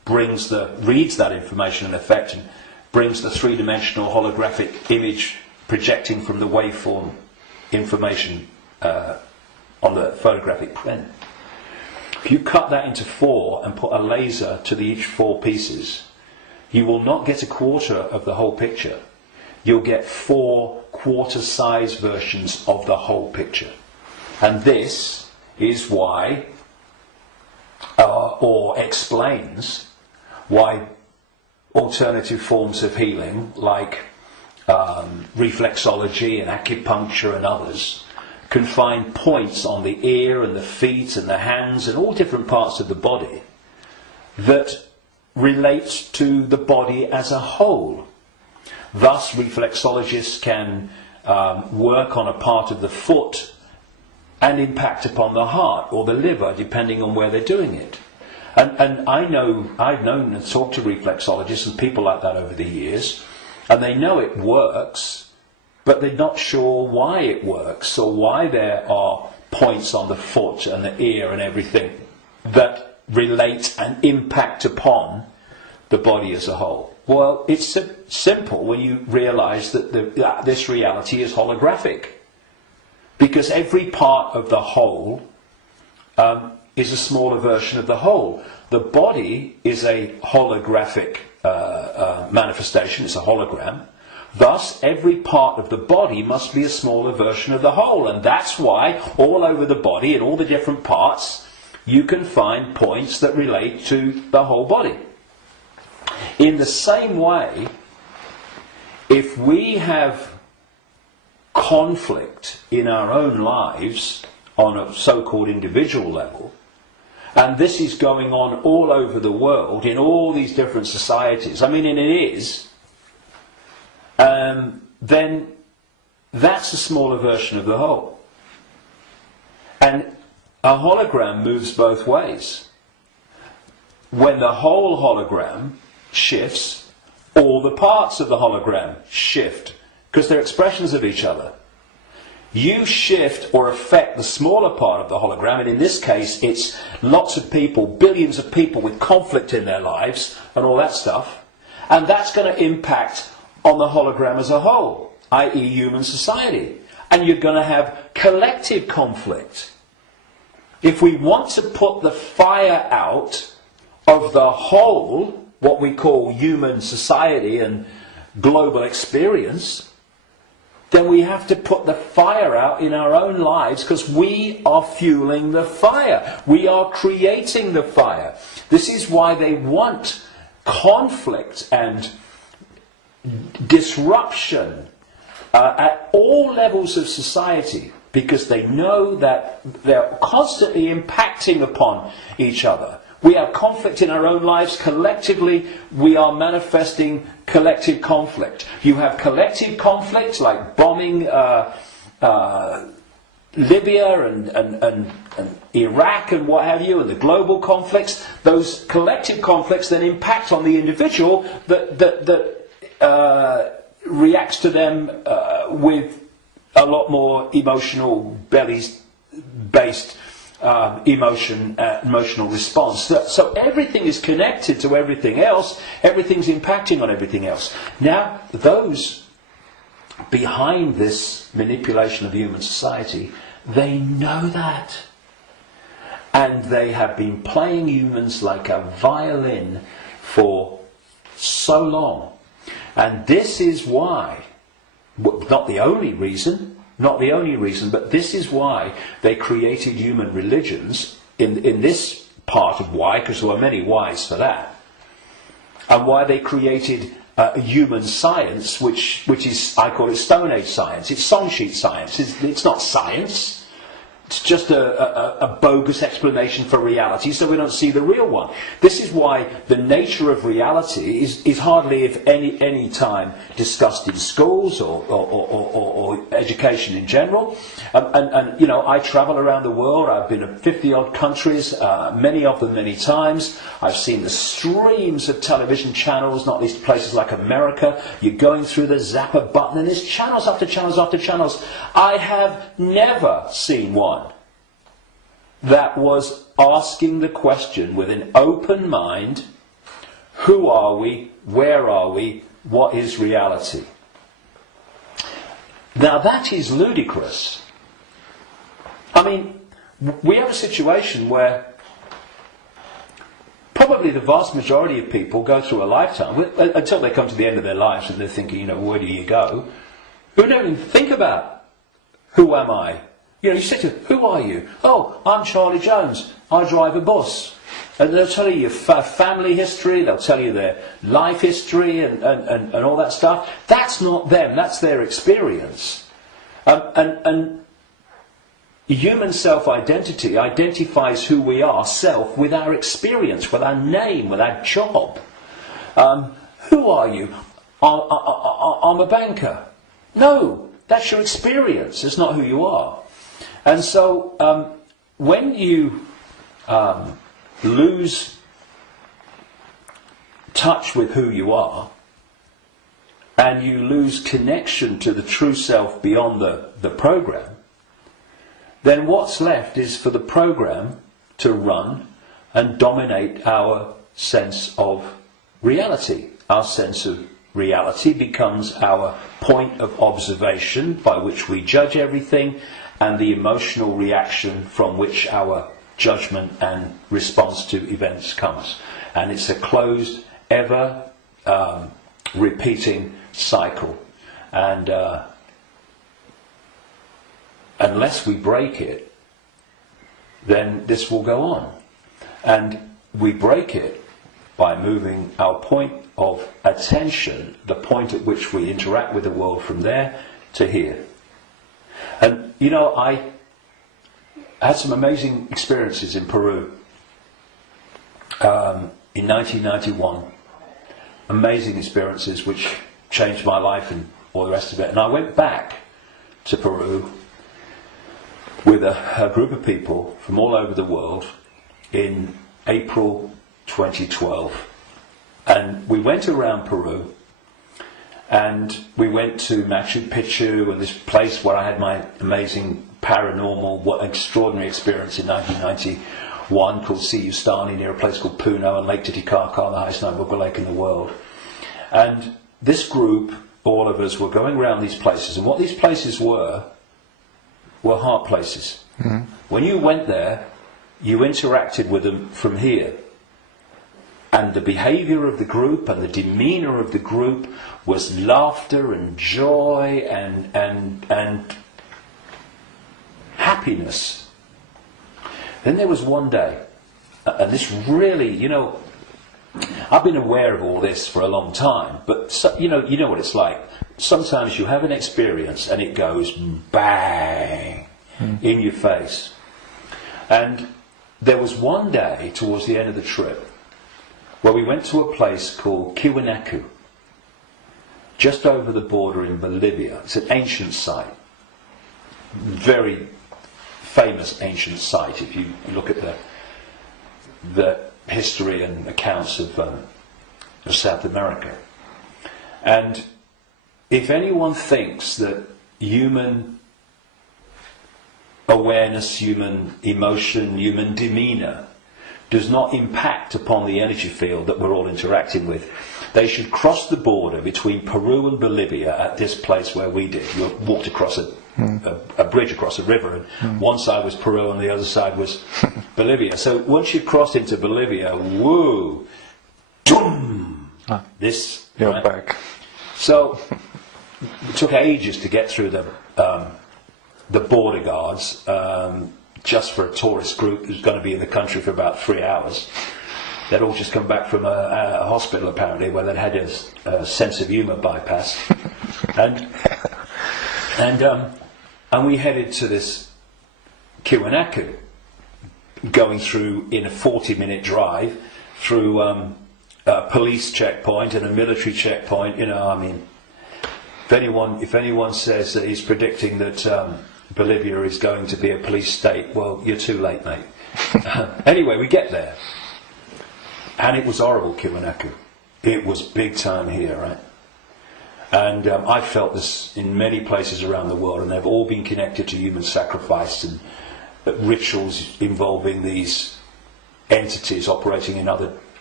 reads that information in effect and brings the three-dimensional holographic image projecting from the waveform information on the photographic print. If you cut that into 4 and put a laser to each 4 pieces, you will not get a quarter of the whole picture. You'll get 4 quarter-size versions of the whole picture. And this is why, or explains why alternative forms of healing, like reflexology and acupuncture and others, can find points on the ear and the feet and the hands and all different parts of the body that relate to the body as a whole. Thus, reflexologists can work on a part of the foot and impact upon the heart or the liver, depending on where they're doing it. And I've known and talked to reflexologists and people like that over the years, and they know it works, but they're not sure why it works or why there are points on the foot and the ear and everything that relate and impact upon the body as a whole. Well, it's simple when you realise that this reality is holographic, because every part of the whole is a smaller version of the whole. The body is a holographic manifestation, it's a hologram. Thus, every part of the body must be a smaller version of the whole, and that's why all over the body, in all the different parts, you can find points that relate to the whole body. In the same way, if we have conflict in our own lives on a so-called individual level, and this is going on all over the world in all these different societies, and it is, then that's a smaller version of the whole. And a hologram moves both ways. When the whole hologram shifts, all the parts of the hologram shift, because they're expressions of each other. You shift or affect the smaller part of the hologram, and in this case it's lots of people, billions of people with conflict in their lives and all that stuff, and that's going to impact on the hologram as a whole, i.e. human society. And you're going to have collective conflict. If we want to put the fire out of the whole, what we call human society and global experience, then we have to put the fire out in our own lives, because we are fueling the fire. We are creating the fire. This is why they want conflict and disruption at all levels of society, because they know that they're constantly impacting upon each other. We have conflict in our own lives. Collectively, we are manifesting collective conflict. You have collective conflicts like bombing Libya and Iraq and what have you, and the global conflicts. Those collective conflicts then impact on the individual that reacts to them with a lot more emotional, based emotional response. So everything is connected to everything else. Everything's impacting on everything else. Now, those behind this manipulation of human society, they know that. And they have been playing humans like a violin for so long. And this is why, not the only reason, but this is why they created human religions in this part of why, because there were many whys for that, and why they created human science, which is, I call it Stone Age science. It's song sheet science. It's not science. It's just a bogus explanation for reality, so we don't see the real one. This is why the nature of reality is hardly, if any time, discussed in schools or education in general. And I travel around the world. I've been to 50-odd countries, many of them many times. I've seen the streams of television channels, not least places like America. You're going through the zapper button, and there's channels after channels after channels. I have never seen one that was asking the question with an open mind, Who are we? Where are we? What is reality? Now that is ludicrous. I mean, we have a situation where probably the vast majority of people go through a lifetime, until they come to the end of their lives and they're thinking, where do you go? Who don't even think about, who am I? You say to them, who are you? Oh, I'm Charlie Jones. I drive a bus. And they'll tell you your family history, they'll tell you their life history and all that stuff. That's not them, that's their experience. And human self-identity identifies who we are, self, with our experience, with our name, with our job. Who are you? I'm a banker. No, that's your experience, it's not who you are. And so when you lose touch with who you are, and you lose connection to the true self beyond the program, then what's left is for the program to run and dominate our sense of reality. Our sense of reality becomes our point of observation by which we judge everything, and the emotional reaction from which our judgment and response to events comes. And it's a closed, ever repeating cycle. And unless we break it, then this will go on. And we break it by moving our point of attention, the point at which we interact with the world, from there to here. And I had some amazing experiences in Peru in 1991. Amazing experiences which changed my life and all the rest of it. And I went back to Peru with a group of people from all over the world in April 2012. And we went around Peru, and we went to Machu Picchu, and this place where I had my amazing paranormal, what extraordinary experience in 1991 called Siyustani, near a place called Puno, and Lake Titicaca, the highest known rubber lake in the world. And this group, all of us, were going around these places, and what these places were heart places. Mm-hmm. When you went there, you interacted with them from here. And the behaviour of the group and the demeanour of the group was laughter and joy and happiness. Then there was one day, and this really, I've been aware of all this for a long time, but you know what it's like. Sometimes you have an experience and it goes bang in your face. And there was one day towards the end of the trip where we went to a place called Tiwanaku, just over the border in Bolivia. It's an ancient site, very famous ancient site if you look at the history and accounts of South America. And if anyone thinks that human awareness, human emotion, human demeanour does not impact upon the energy field that we're all interacting with, they should cross the border between Peru and Bolivia at this place where we did. We walked across a bridge across a river, and one side was Peru and the other side was Bolivia. So once you crossed into Bolivia, woo, boom, you're right? back. So it took ages to get through the border guards, just for a tourist group who's going to be in the country for about 3 hours. They'd all just come back from a hospital apparently, where they'd had a sense of humour bypass, and we headed to this Tiwanaku, going through in a 40-minute drive through a police checkpoint and a military checkpoint. If anyone says that he's predicting that Bolivia is going to be a police state, well, you're too late, mate. Anyway, we get there, and it was horrible, Tiwanaku. It was big time here, right? And I felt this in many places around the world, and they've all been connected to human sacrifice and rituals involving these entities operating in other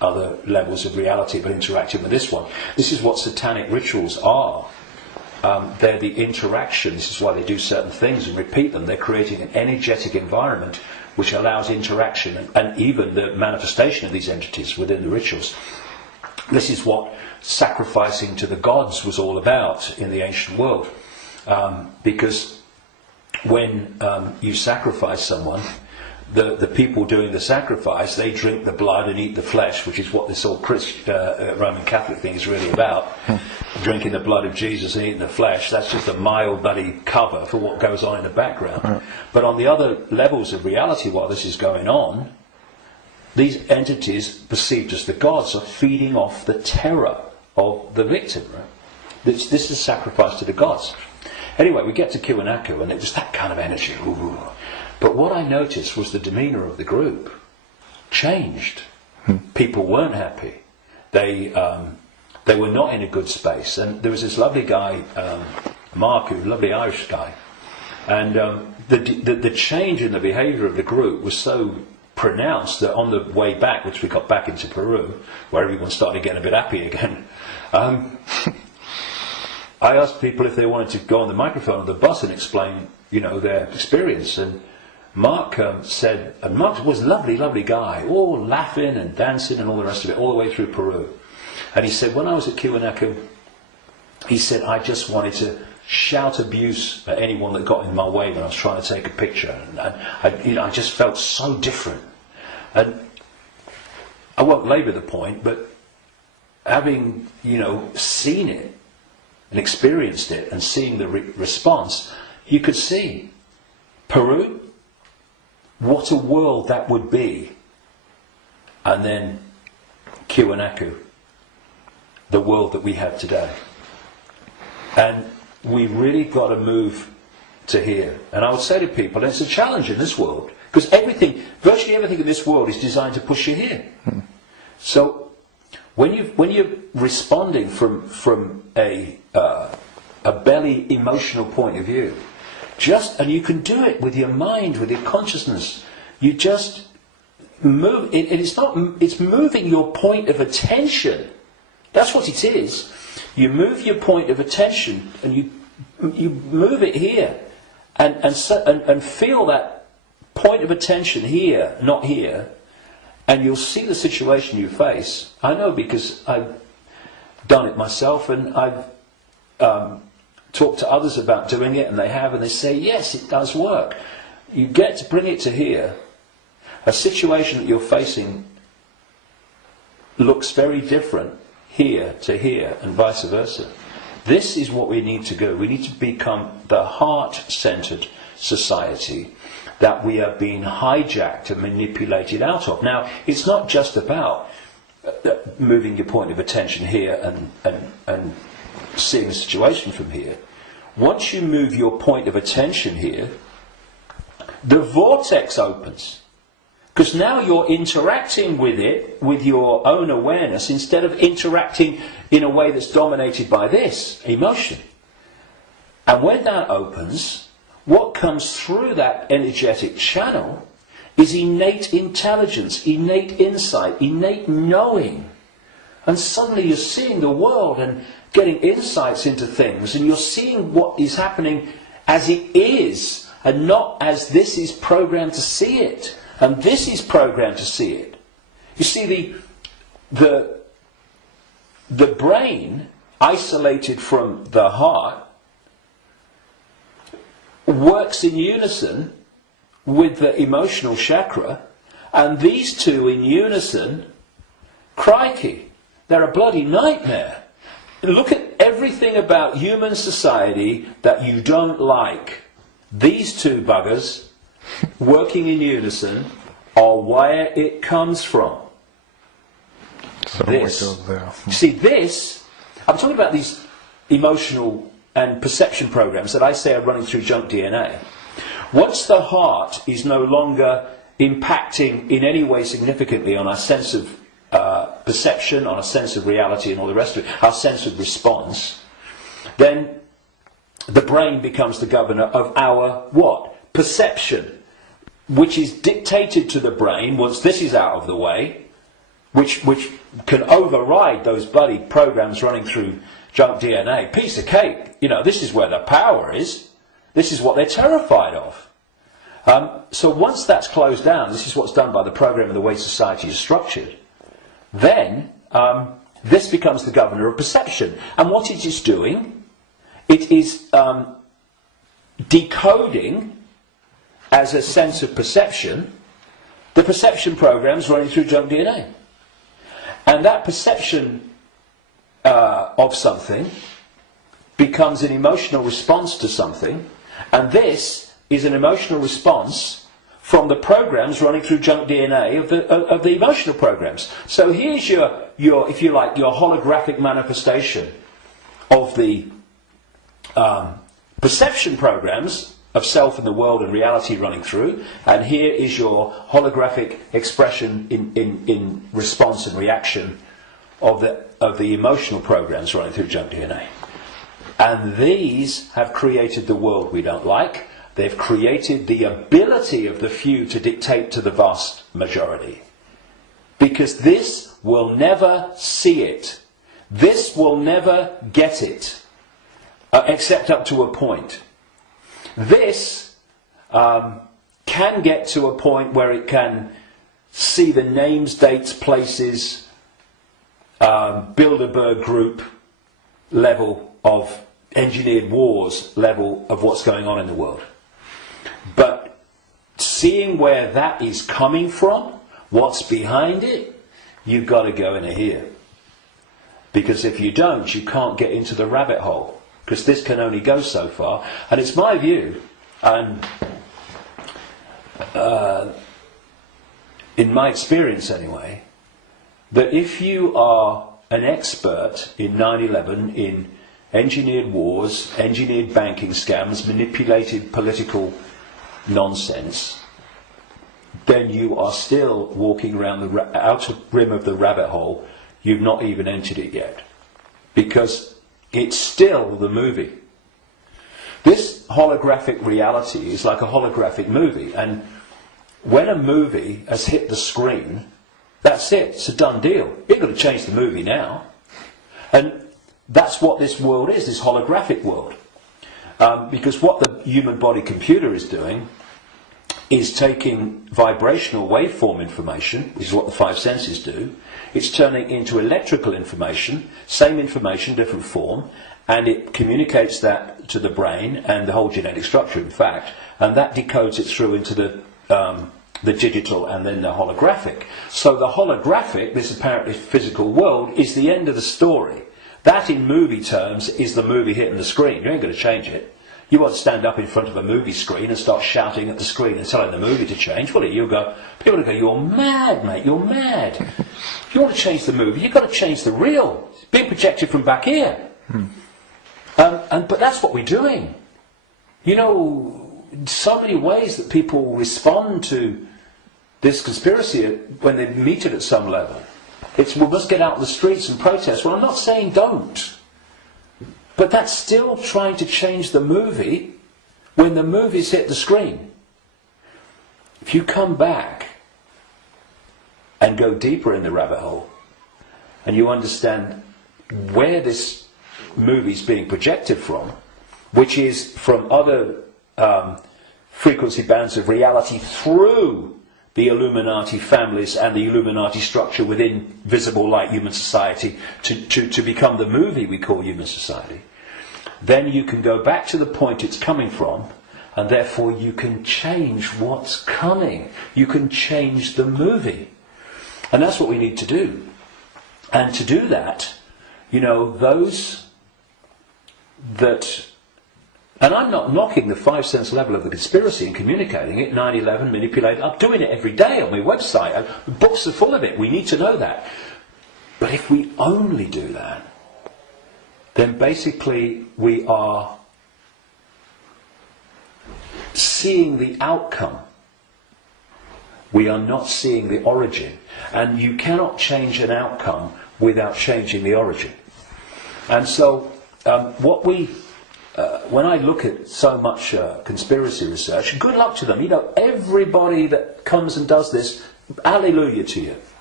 other levels of reality, but interacting with this one. This is what satanic rituals are. They're the interaction. This is why they do certain things and repeat them. They're creating an energetic environment which allows interaction and even the manifestation of these entities within the rituals. This is what sacrificing to the gods was all about in the ancient world. Because when you sacrifice someone, the people doing the sacrifice, they drink the blood and eat the flesh, which is what this whole Roman Catholic thing is really about. Drinking the blood of Jesus and eating the flesh, that's just a mild bloody cover for what goes on in the background. But on the other levels of reality, while this is going on, these entities, perceived as the gods, are feeding off the terror of the victim. Right? This is sacrifice to the gods. Anyway, we get to Kiwanaku, and it was that kind of energy. Ooh. But what I noticed was the demeanour of the group changed. People weren't happy. They were not in a good space. And there was this lovely guy, Mark, who was a lovely Irish guy. And the change in the behaviour of the group was so pronounced that on the way back, which we got back into Peru, where everyone started getting a bit happy again, I asked people if they wanted to go on the microphone on the bus and explain, their experience. And Mark said, and Mark was a lovely, lovely guy, all laughing and dancing and all the rest of it, all the way through Peru. And he said, when I was at Kiwanaku, he said, I just wanted to shout abuse at anyone that got in my way when I was trying to take a picture. And I just felt so different. And I won't labour the point, but having, seen it and experienced it and seeing the response, you could see Peru, what a world that would be. And then Kiwanaku, the world that we have today. And we really got to move to here. And I would say to people, and it's a challenge in this world, because virtually everything in this world is designed to push you here. So when you're responding from a belly emotional point of view, and you can do it with your mind, with your consciousness, you just move. It's moving your point of attention. That's what it is. You move your point of attention, and you move it here, and feel that point of attention here, not here, and you'll see the situation you face. I know because I've done it myself, and I've talked to others about doing it, and they have, and they say, yes, it does work. You get to bring it to here. A situation that you're facing looks very different here to here, and vice versa. This is what we need to do. We need to become the heart-centered society that we are being hijacked and manipulated out of. Now, it's not just about moving your point of attention here and seeing the situation from here. Once you move your point of attention here, the vortex opens. Because now you're interacting with it, with your own awareness, instead of interacting in a way that's dominated by this emotion. And when that opens, what comes through that energetic channel is innate intelligence, innate insight, innate knowing. And suddenly you're seeing the world and getting insights into things, and you're seeing what is happening as it is, and not as this is programmed to see it. And this is programmed to see it. You see, the brain, isolated from the heart, works in unison with the emotional chakra, and these two in unison, crikey, they're a bloody nightmare. Look at everything about human society that you don't like. These two buggers working in unison are where it comes from. So this. we go there. See, this, I'm talking about these emotional and perception programs that I say are running through junk DNA. Once the heart is no longer impacting in any way significantly on our sense of perception, on our sense of reality and all the rest of it, our sense of response, then the brain becomes the governor of our what? Perception, which is dictated to the brain once this is out of the way, which can override those bloody programs running through junk DNA. Piece of cake. You know, this is where the power is. This is what they're terrified of. So once that's closed down, this is what's done by the program of the way society is structured, then this becomes the governor of perception. And what it is doing, it is decoding as a sense of perception the perception programs running through junk DNA. And that perception of something becomes an emotional response to something, and this is an emotional response from the programs running through junk DNA of the emotional programs. So here's your, if you like, your holographic manifestation of the perception programs of self and the world and reality running through, and here is your holographic expression in response and reaction of the emotional programs running through junk DNA. And these have created the world we don't like. They've created the ability of the few to dictate to the vast majority. Because this will never see it. This will never get it. Except up to a point. This can get to a point where it can see the names, dates, places, Bilderberg group level of engineered wars level of what's going on in the world. But seeing where that is coming from, what's behind it, you've got to go in here. Because if you don't, you can't get into the rabbit hole. Because this can only go so far. And it's my view, and in my experience anyway, that if you are an expert in 9/11, in engineered wars, engineered banking scams, manipulated political nonsense, then you are still walking around the outer rim of the rabbit hole. You've not even entered it yet. Because it's still the movie. This holographic reality is like a holographic movie, and when a movie has hit the screen, that's it, it's a done deal. You're going to change the movie now. And that's what this world is, this holographic world. Because what the human body computer is doing is taking vibrational waveform information, which is what the five senses do. It's turning into electrical information, same information, different form, and it communicates that to the brain and the whole genetic structure, in fact, and that decodes it through into the digital and then the holographic. So the holographic, this apparently physical world, is the end of the story. That, in movie terms, is the movie hitting the screen. You ain't going to change it. You won't stand up in front of a movie screen and start shouting at the screen and telling the movie to change, will you? People will go, you're mad, mate, you're mad. If you want to change the movie, you've got to change the real. It's being projected from back here. But that's what we're doing. You know, so many ways that people respond to this conspiracy when they meet it at some level. It's, we must get out in the streets and protest. Well, I'm not saying don't. But that's still trying to change the movie when the movie's hit the screen. If you come back and go deeper in the rabbit hole, and you understand where this movie's being projected from, which is from other frequency bands of reality through the Illuminati families and the Illuminati structure within visible light human society to become the movie we call human society, then you can go back to the point it's coming from, and therefore you can change what's coming. You can change the movie. And that's what we need to do. And to do that, you know, those that... And I'm not knocking the five sense level of the conspiracy and communicating it, 9/11, manipulating. I'm doing it every day on my website. Books are full of it. We need to know that. But if we only do that, then basically we are seeing the outcome. We are not seeing the origin. And you cannot change an outcome without changing the origin. And so when I look at so much conspiracy research, good luck to them. You know, everybody that comes and does this, hallelujah to you.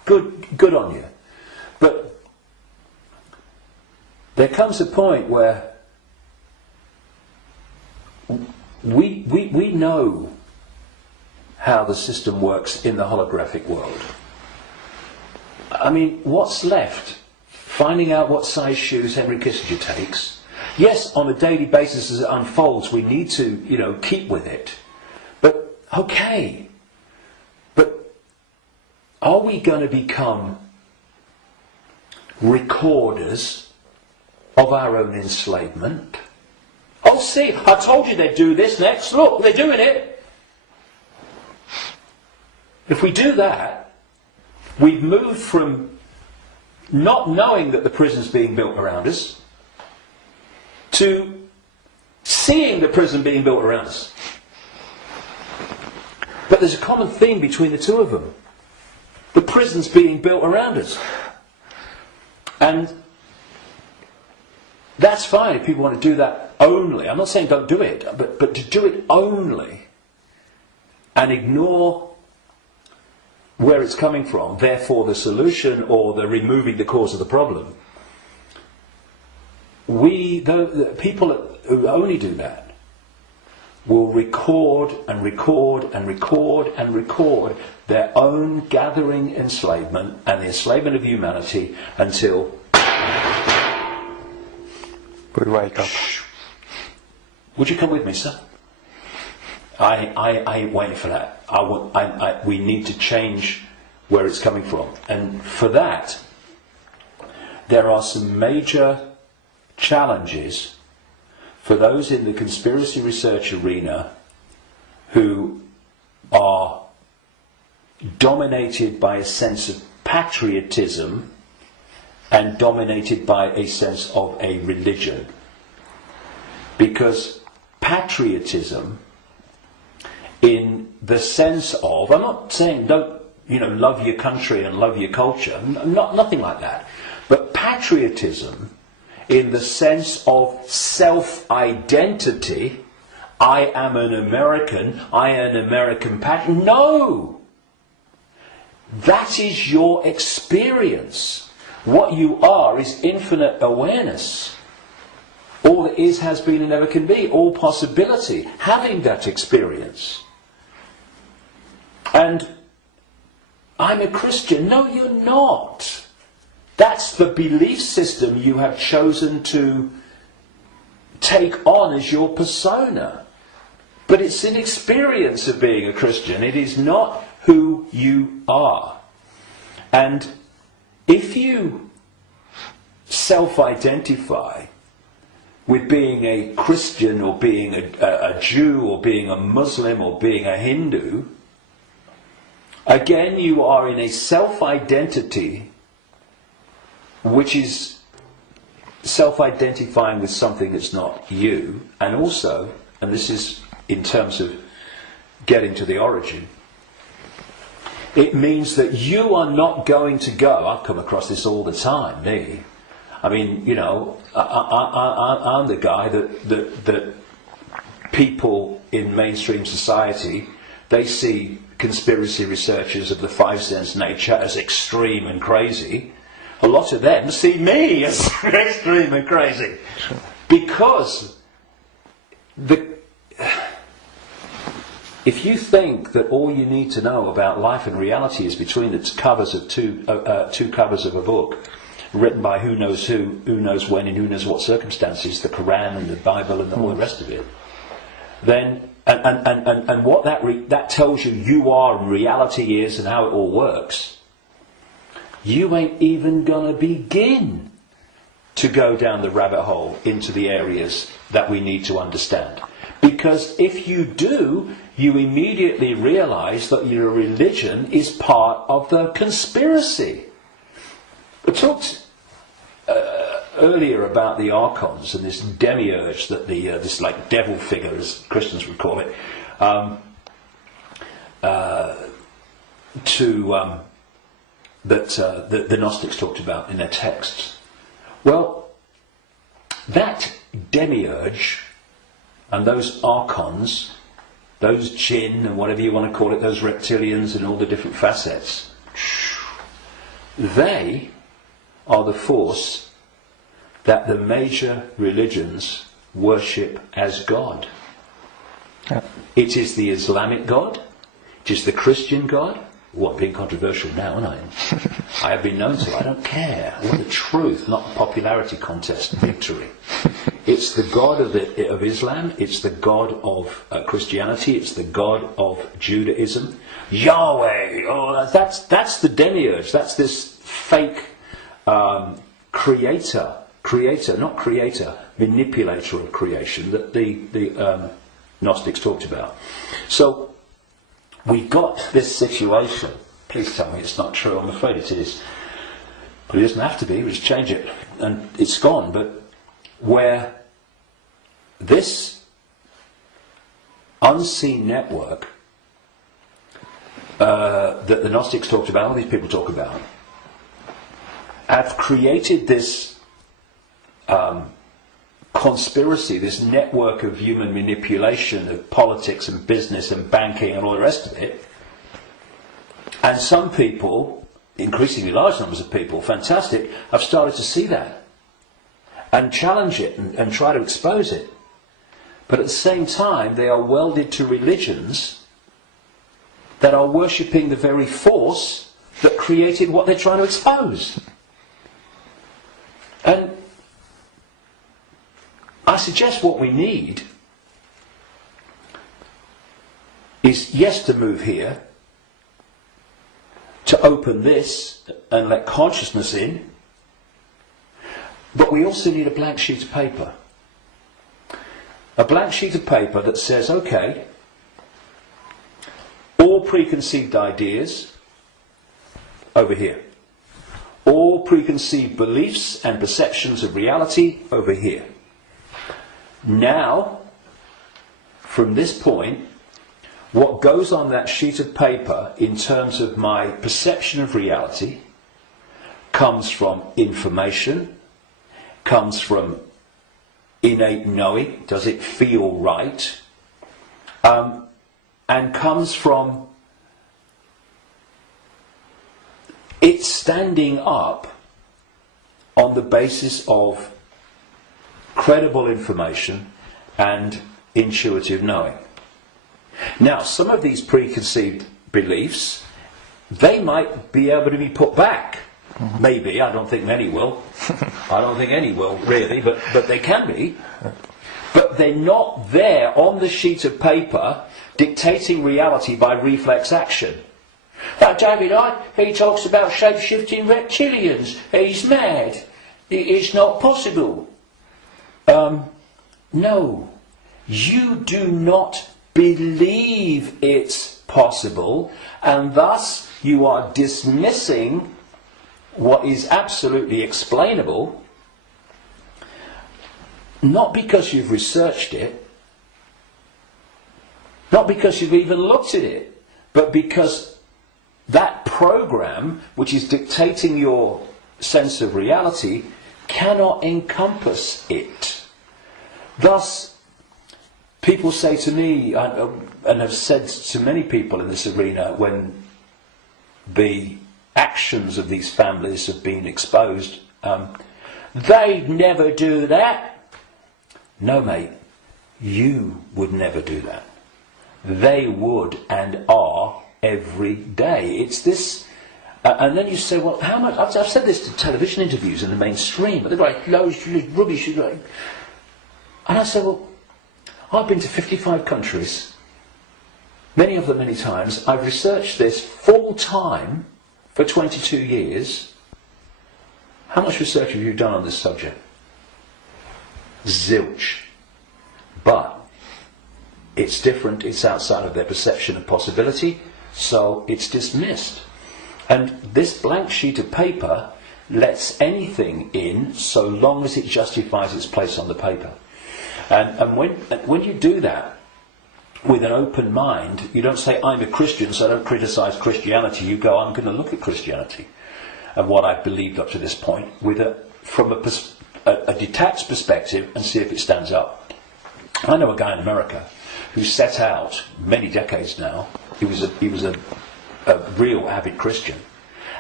good on you. But there comes a point where we know how the system works in the holographic world. I mean, what's left? Finding out what size shoes Henry Kissinger takes. Yes, on a daily basis as it unfolds, we need to, keep with it. But, okay. But are we going to become recorders of our own enslavement? Oh, see, I told you they'd do this next. Look, they're doing it. If we do that, we've moved from not knowing that the prison's being built around us to seeing the prison being built around us. But there's a common theme between the two of them. The prison's being built around us. And that's fine if people want to do that only. I'm not saying don't do it, but to do it only and ignore where it's coming from, therefore the solution or the removing the cause of the problem. The people who only do that will record and record and record and record their own gathering enslavement and the enslavement of humanity until we wake up. Would you come with me, sir? I ain't waiting for that. We need to change where it's coming from. And for that, there are some major challenges for those in the conspiracy research arena who are dominated by a sense of patriotism and dominated by a sense of a religion. Because patriotism, in the sense of, I'm not saying don't, love your country and love your culture, nothing like that. But patriotism, in the sense of self-identity, I am an American, I am an American patriot. No! That is your experience. What you are is infinite awareness. All that is, has been, and never can be. All possibility. Having that experience. And I'm a Christian. No, you're not. That's the belief system you have chosen to take on as your persona. But it's an experience of being a Christian. It is not who you are. And if you self-identify with being a Christian or being a Jew or being a Muslim or being a Hindu, again you are in a self-identity which is self-identifying with something that's not you, and also, and this is in terms of getting to the origin, it means that you are not going to go, I've come across this all the time, me. I mean, I'm the guy that people in mainstream society, they see conspiracy researchers of the five-sense nature as extreme and crazy. A lot of them see me as extreme and crazy. Because if you think that all you need to know about life and reality is between the covers of two covers of a book, written by who knows when, and who knows what circumstances, the Quran and the Bible and all the rest of it, then and what that tells you are and reality is and how it all works, you ain't even gonna begin to go down the rabbit hole into the areas that we need to understand. Because if you do, you immediately realise that your religion is part of the conspiracy. I talked earlier about the archons and this demiurge that this like devil figure, as Christians would call it, that the Gnostics talked about in their texts. Well, that demiurge and those archons, those jinn and whatever you want to call it, those reptilians and all the different facets, They are the force that the major religions worship as God. Yeah. It is the Islamic God, it is the Christian God. What, being controversial now, aren't I? I have been known to. I don't care. I want the truth, not a popularity contest victory. It's the God of Islam, it's the God of Christianity, it's the God of Judaism. Yahweh, oh, that's the demiurge, that's this fake manipulator of creation that the Gnostics talked about. So we've got this situation. Please tell me it's not true. I'm afraid it is. But it doesn't have to be. We just change it and it's gone. But where this unseen network that the Gnostics talked about, all these people talk about, have created this conspiracy, this network of human manipulation of politics and business and banking and all the rest of it. And some people, increasingly large numbers of people, fantastic, have started to see that and challenge it and try to expose it. But at the same time, they are welded to religions that are worshipping the very force that created what they're trying to expose. And I suggest what we need is, yes, to move here, to open this and let consciousness in, but we also need a blank sheet of paper. A blank sheet of paper that says, okay, all preconceived ideas over here. All preconceived beliefs and perceptions of reality over here. Now, from this point, what goes on that sheet of paper in terms of my perception of reality comes from information, comes from innate knowing, does it feel right, and comes from it standing up on the basis of credible information and intuitive knowing. Now, some of these preconceived beliefs, they might be able to be put back. Maybe, I don't think many will. I don't think any will, really, but they can be. But they're not there on the sheet of paper dictating reality by reflex action. Now, David Icke, he talks about shape-shifting reptilians. He's mad. It's not possible. No, you do not believe it's possible, and thus you are dismissing what is absolutely explainable, not because you've researched it, not because you've even looked at it, but because that program, which is dictating your sense of reality, cannot encompass it. Thus, people say to me, and have said to many people in this arena, when the actions of these families have been exposed, they'd never do that. No, mate, you would never do that. They would and are every day. It's this, and then you say, well, how much? I've said this to television interviews in the mainstream, but they're like, loads of rubbish. And I say, well, I've been to 55 countries, many of them many times. I've researched this full time for 22 years. How much research have you done on this subject? Zilch. But it's different, it's outside of their perception of possibility, so it's dismissed. And this blank sheet of paper lets anything in so long as it justifies its place on the paper. And when you do that with an open mind, you don't say, I'm a Christian, so I don't criticise Christianity. You go, I'm going to look at Christianity and what I've believed up to this point from a detached perspective and see if it stands up. I know a guy in America who set out many decades now. He was a real avid Christian,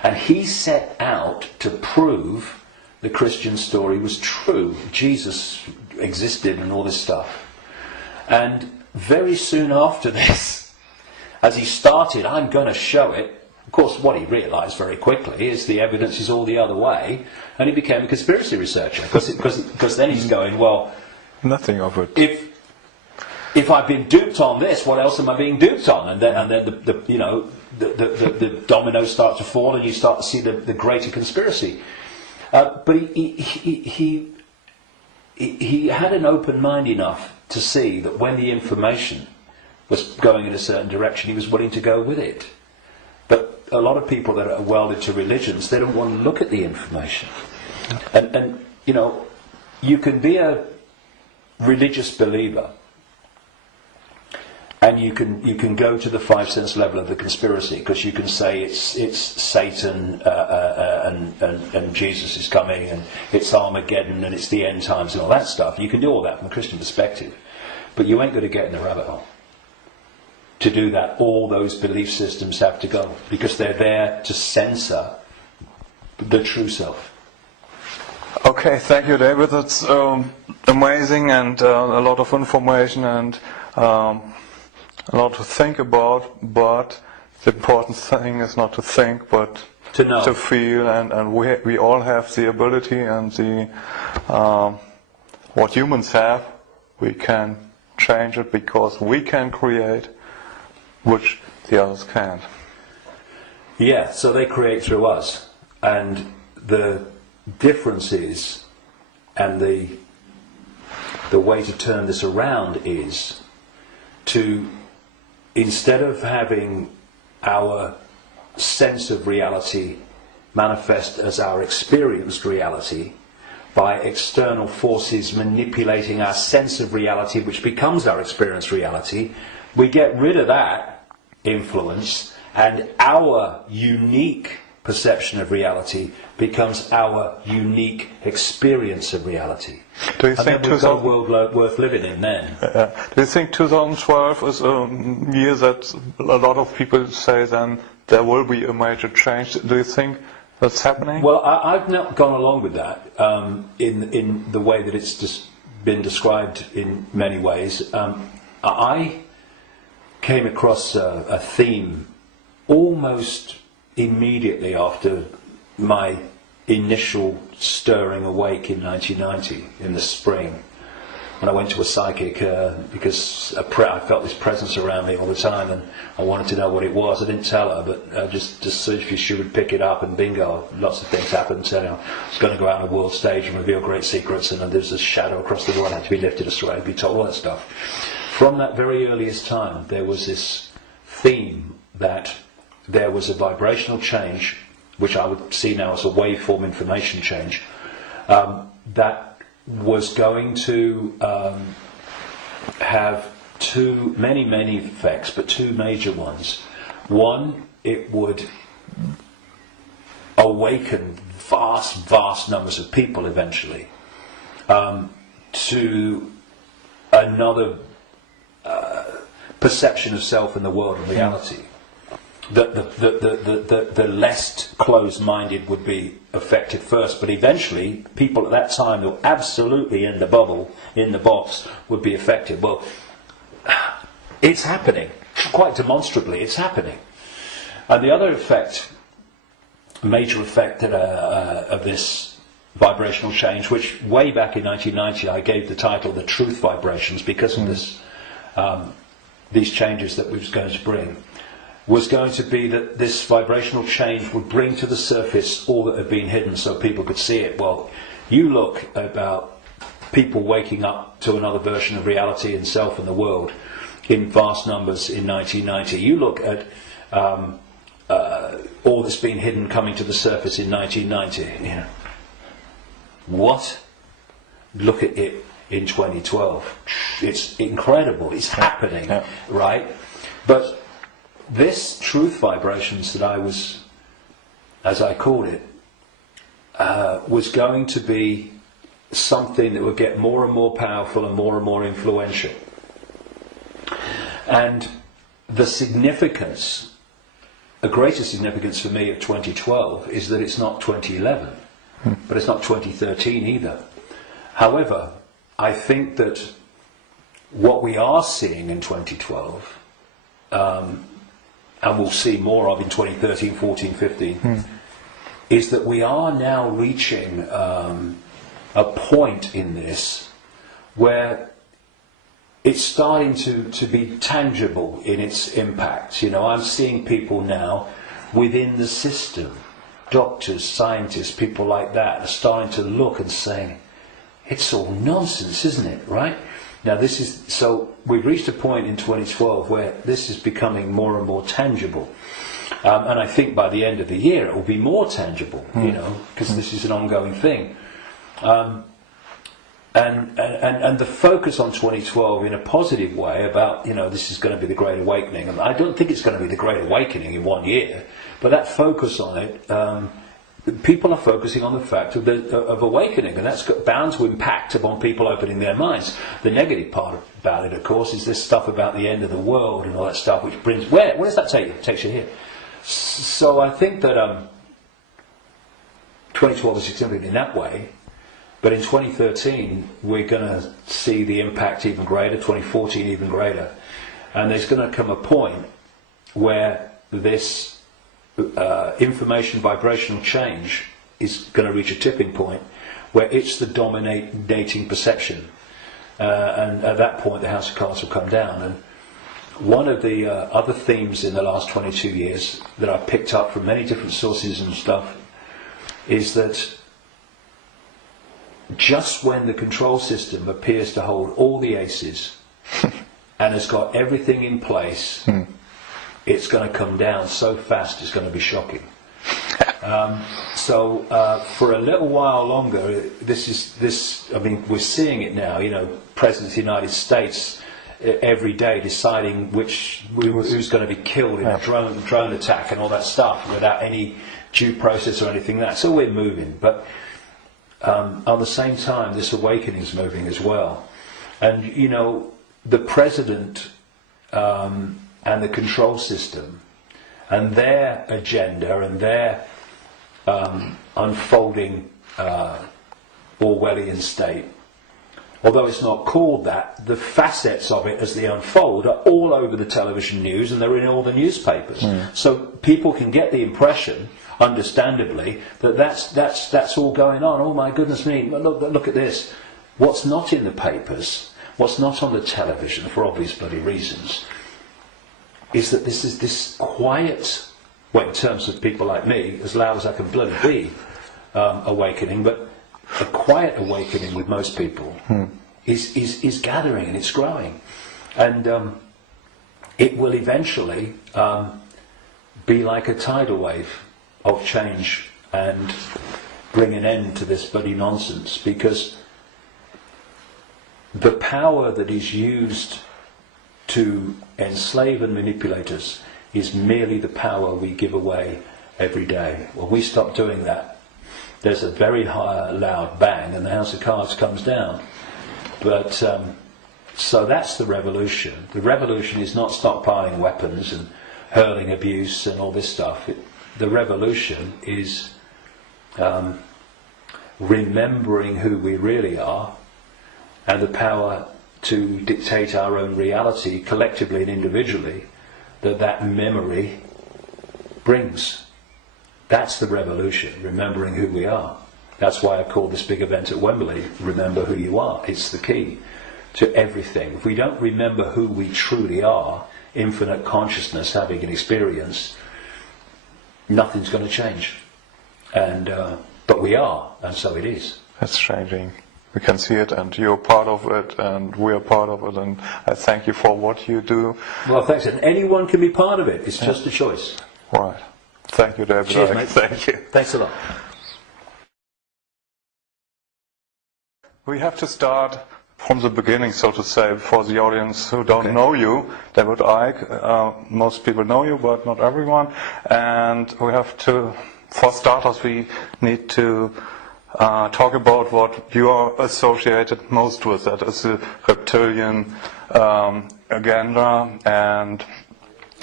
And he set out to prove the Christian story was true. Jesus existed and all this stuff. And very soon after this, as he started, I'm going to show it. Of course, what he realised very quickly is the evidence is all the other way, and he became a conspiracy researcher. Because then he's going, well, nothing of it. If I've been duped on this, what else am I being duped on? And then the dominoes start to fall, and you start to see the greater conspiracy. But he had an open mind enough to see that when the information was going in a certain direction, he was willing to go with it. But a lot of people that are welded to religions, they don't want to look at the information. And you can be a religious believer, and you can go to the 5 sense level of the conspiracy, because you can say it's Satan and Jesus is coming, and it's Armageddon, and it's the end times, and all that stuff. You can do all that from a Christian perspective, but you ain't going to get in the rabbit hole. To do that, all those belief systems have to go, because they're there to censor the true self. Okay, thank you, David. That's amazing, and a lot of information, and a lot to think about. But the important thing is not to think, but to know, to feel, and we all have the ability and the what humans have. We can change it because we can create, which the others can't. Yeah, so they create through us, and the difference is, and the way to turn this around is to, instead of having our sense of reality manifest as our experienced reality by external forces manipulating our sense of reality, which becomes our experienced reality, we get rid of that influence, and our unique perception of reality becomes our unique experience of reality. Do you think we've got a world worth living in then? Do you think 2012 is a year that a lot of people say then there will be a major change? Do you think that's happening? Well, I've not gone along with that in the way that it's just been described in many ways. I came across a theme almost immediately after my initial stirring awake in 1990, in the spring, when I went to a psychic because I felt this presence around me all the time, and I wanted to know what it was. I didn't tell her, but just so if she would pick it up, and bingo, lots of things happened. So, I was going to go out on a world stage and reveal great secrets, and there's a shadow across the world had to be lifted astray, be told all that stuff. From that very earliest time, there was this theme that there was a vibrational change, which I would see now as a waveform information change, that was going to have many effects, but two major ones. One, it would awaken vast numbers of people eventually to another perception of self in the world and reality. The less closed-minded would be affected first, but eventually people at that time who were absolutely in the bubble, in the box, would be affected. Well, it's happening, quite demonstrably, it's happening. And the other effect, major effect of this vibrational change, which way back in 1990 I gave the title The Truth Vibrations because of this, these changes that we was going to bring, was going to be that this vibrational change would bring to the surface all that had been hidden so people could see it. Well, you look about people waking up to another version of reality and self and the world in vast numbers in 1990. You look at all that's been hidden coming to the surface in 1990. You know, what? Look at it in 2012. It's incredible. It's happening, right? But this truth vibrations that I was, as I called it, was going to be something that would get more and more powerful and more influential. And the significance a greater significance for me of 2012 is that it's not 2011, but it's not 2013 either. However, I think that what we are seeing in 2012, and we'll see more of in 2013, 14, 15, is that we are now reaching a point in this where it's starting to be tangible in its impact. You know, I'm seeing people now within the system, doctors, scientists, people like that, are starting to look and saying, it's all nonsense, isn't it, right? Now so we've reached a point in 2012 where this is becoming more and more tangible. And I think by the end of the year it will be more tangible, you know, because this is an ongoing thing. And the focus on 2012 in a positive way about, you know, this is going to be the Great Awakening. And I don't think it's going to be the Great Awakening in 1 year, but that focus on it, people are focusing on the fact of awakening, and that's bound to impact upon people opening their minds. The negative part about it, of course, is this stuff about the end of the world and all that stuff, which brings... Where does that take you? It takes you here. So I think that 2012 is significant in that way. But in 2013, we're going to see the impact even greater, 2014 even greater. And there's going to come a point where this information vibrational change is going to reach a tipping point where it's the dominating perception. And at that point, the House of Cards will come down. And one of the other themes in the last 22 years that I've picked up from many different sources and stuff is that just when the control system appears to hold all the aces and has got everything in place, it's going to come down so fast it's going to be shocking. So for a little while longer, I mean, we're seeing it now, you know, President of the United States every day deciding who's going to be killed in a drone attack and all that stuff without any due process or anything like that. So we're moving, but at the same time, this awakening is moving as well. And, you know, the president and the control system and their agenda and their unfolding Orwellian state, although it's not called that, the facets of it as they unfold are all over the television news and they're in all the newspapers. So people can get the impression, understandably, that's all going on. Oh my goodness me, look at this. What's not in the papers, what's not on the television, for obvious bloody reasons, is that this is this quiet, well, in terms of people like me, as loud as I can bloody be, awakening, but a quiet awakening with most people is gathering and it's growing. And it will eventually be like a tidal wave of change and bring an end to this bloody nonsense, because the power that is used to enslave and manipulate us is merely the power we give away every day. When we stop doing that, there's a very loud bang and the House of Cards comes down. But so that's the revolution. The revolution is not stockpiling weapons and hurling abuse and all this stuff. The revolution is remembering who we really are and the power to dictate our own reality collectively and individually that memory brings. That's the revolution, remembering who we are. That's why I call this big event at Wembley, Remember Who You Are. It's the key to everything. If we don't remember who we truly are, infinite consciousness having an experience, nothing's going to change. And but we are, and so it is. It's changing. We can see it, and you're part of it, and we are part of it, and I thank you for what you do. Well, thanks. And anyone can be part of it. It's just a choice. Right. Thank you, David. Cheers, mate. Thank you. Thanks a lot. We have to start from the beginning, so to say, for the audience who don't know you. David Icke, most people know you, but not everyone. And we have to, for starters, we need to talk about what you are associated most with. That is the reptilian agenda and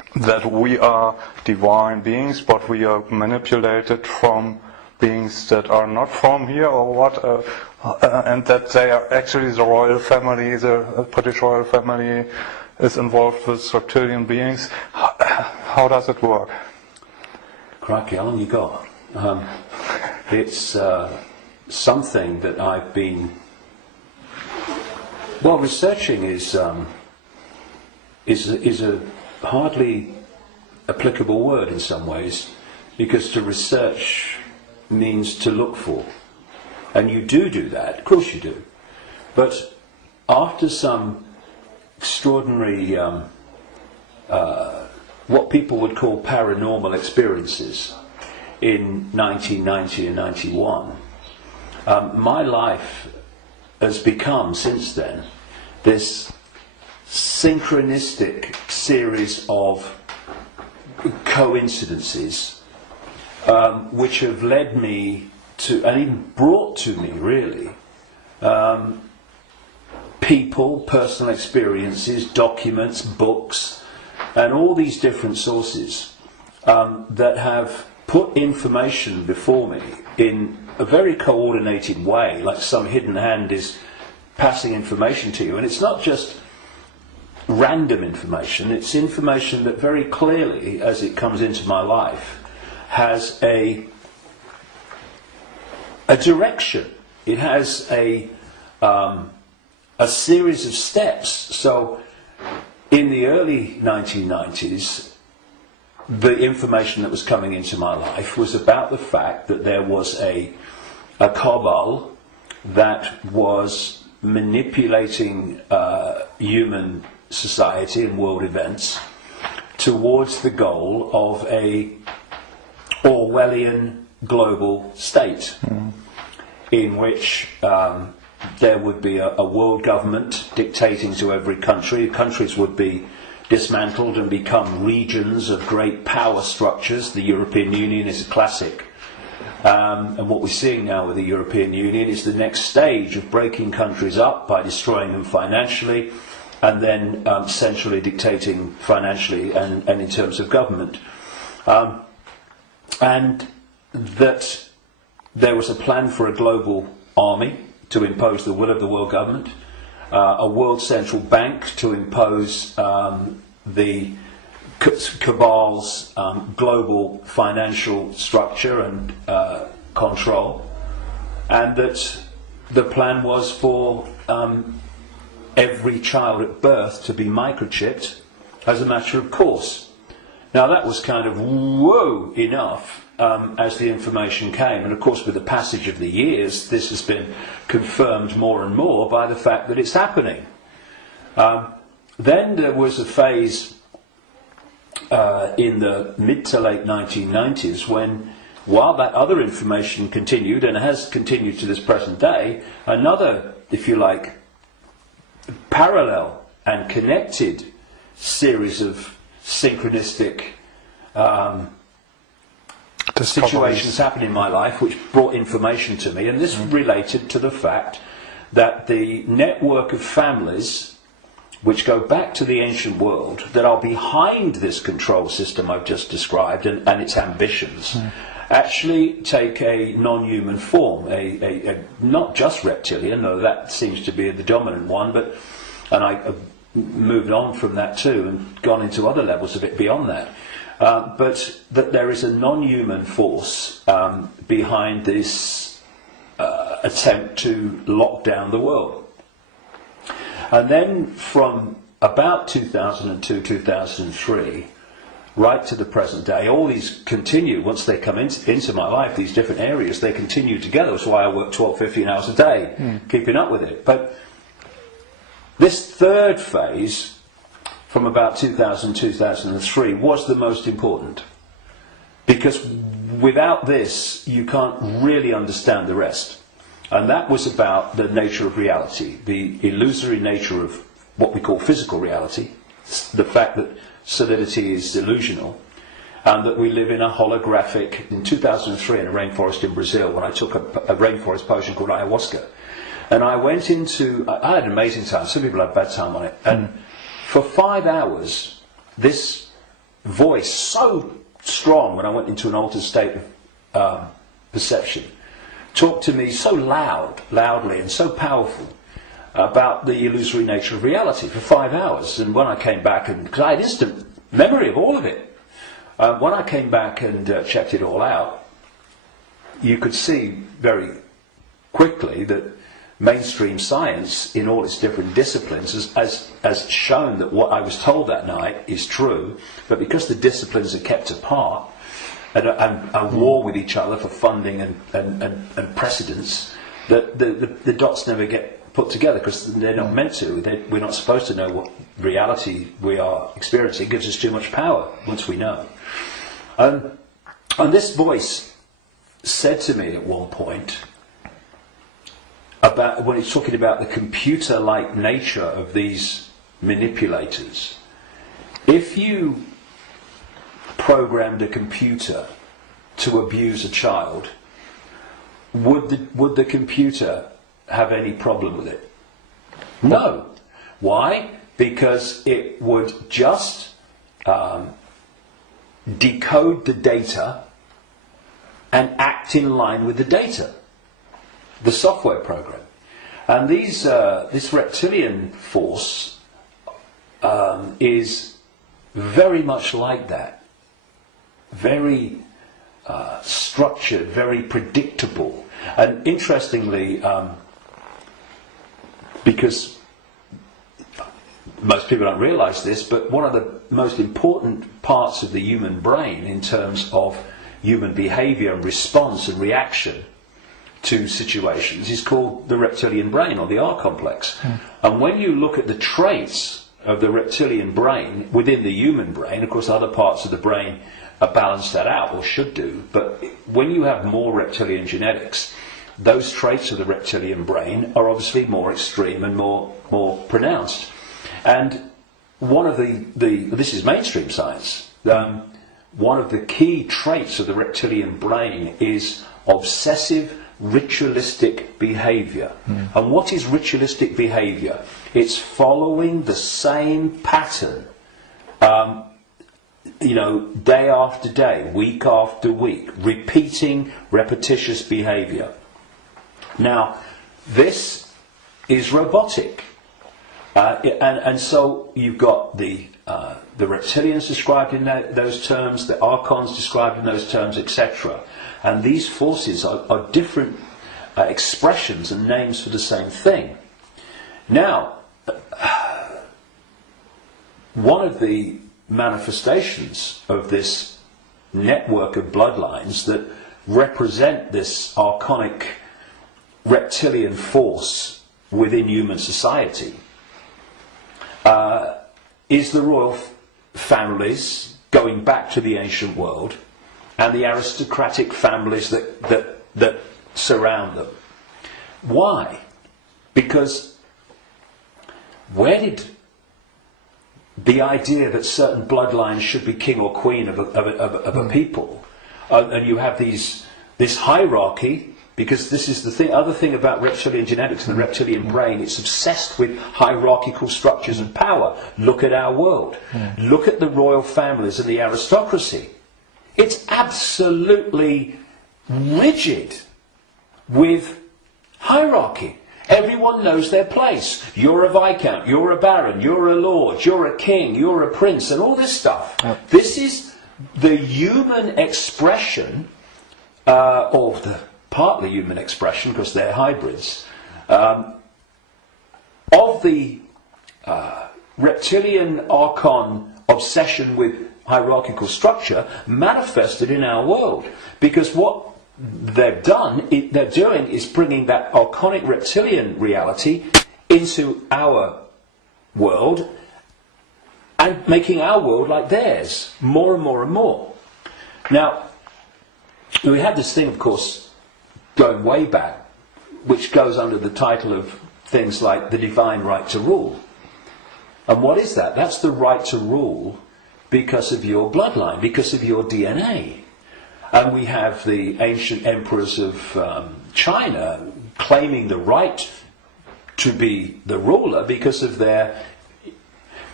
that we are divine beings, but we are manipulated from beings that are not from here, or what, and that they are actually the royal family, the British royal family is involved with reptilian beings. How does it work? Crikey, how long you got? It's something that I've been researching is a hardly applicable word in some ways, because to research means to look for, and you do that, of course you do, but after some extraordinary what people would call paranormal experiences in 1990 and 91, my life has become since then this synchronistic series of coincidences which have led me to, and even brought to me really, people, personal experiences, documents, books, and all these different sources that have put information before me in a very coordinated way, like some hidden hand is passing information to you. And it's not just random information, it's information that very clearly, as it comes into my life, has a direction. It has a series of steps. So in the early 1990s, the information that was coming into my life was about the fact that there was a cabal that was manipulating human society and world events towards the goal of a Orwellian global state, in which there would be a world government dictating to every country. Countries would be dismantled and become regions of great power structures. The European Union is a classic. And what we're seeing now with the European Union is the next stage of breaking countries up by destroying them financially, and then centrally dictating financially and in terms of government. And that there was a plan for a global army to impose the will of the world government, a world central bank to impose the cabal's global financial structure and control, and that the plan was for every child at birth to be microchipped as a matter of course. Now that was kind of whoa enough as the information came, and of course with the passage of the years this has been confirmed more and more by the fact that it's happening. Then there was a phase in the mid to late 1990s when, while that other information continued, and has continued to this present day, another, if you like, parallel and connected series of synchronistic situations happened in my life which brought information to me, and this related to the fact that the network of families which go back to the ancient world that are behind this control system I've just described and its ambitions actually take a non-human form, a not just reptilian, though that seems to be the dominant one, but, and I moved on from that too and gone into other levels of it beyond that, but that there is a non-human force behind this attempt to lock down the world. And then from about 2002, 2003, right to the present day, all these continue, once they come into my life, these different areas, they continue together. That's why I work 12, 15 hours a day, keeping up with it. But this third phase, from about 2000, 2003, was the most important. Because without this, you can't really understand the rest. And that was about the nature of reality, the illusory nature of what we call physical reality, the fact that solidity is delusional, and that we live in a holographic. In 2003 in a rainforest in Brazil, when I took a rainforest potion called ayahuasca, and I went into, I had an amazing time, some people had a bad time on it, and for 5 hours this voice so strong when I went into an altered state of perception, talked to me so loudly and so powerful about the illusory nature of reality for 5 hours. And when I came back, and because I had instant memory of all of it, when I came back and checked it all out, you could see very quickly that mainstream science in all its different disciplines has shown that what I was told that night is true, but because the disciplines are kept apart and are war with each other for funding and precedence, that the dots never get put together because they're not meant to. We're not supposed to know what reality we are experiencing. It gives us too much power once we know. And this voice said to me at one point, about when he's talking about the computer-like nature of these manipulators, if you programmed a computer to abuse a child, would the computer have any problem with it? No. Why? Because it would just decode the data and act in line with the data, the software program. And this reptilian force is very much like that. Very structured, very predictable. And interestingly, because most people don't realise this, but one of the most important parts of the human brain in terms of human behaviour and response and reaction to situations is called the reptilian brain, or the R complex. And when you look at the traits of the reptilian brain within the human brain, of course other parts of the brain balance that out, or should do, but when you have more reptilian genetics, those traits of the reptilian brain are obviously more extreme and more pronounced. And one of this is mainstream science, one of the key traits of the reptilian brain is obsessive ritualistic behaviour. And what is ritualistic behaviour? It's following the same pattern, day after day, week after week, repeating repetitious behaviour. Now, this is robotic, and so you've got the reptilians described in those terms, the archons described in those terms, etc. And these forces are different expressions and names for the same thing. Now, one of the manifestations of this network of bloodlines that represent this archonic reptilian force within human society is the royal families going back to the ancient world and the aristocratic families that surround them. Why? Because where did the idea that certain bloodlines should be king or queen of a people, and you have this hierarchy, because this is the other thing about reptilian genetics and the reptilian brain, it's obsessed with hierarchical structures and power. Look at our world. Look at the royal families and the aristocracy. It's absolutely rigid with hierarchy. Everyone knows their place. You're a viscount, you're a baron, you're a lord, you're a king, you're a prince, and all this stuff. This is the human expression, or the partly human expression, because they're hybrids, of the reptilian archon obsession with hierarchical structure manifested in our world. Because what they're doing is bringing that archonic reptilian reality into our world and making our world like theirs, more and more and more. Now, we had this thing, of course, going way back, which goes under the title of things like the divine right to rule. And what is that? That's the right to rule because of your bloodline, because of your DNA. And we have the ancient emperors of China claiming the right to be the ruler because of their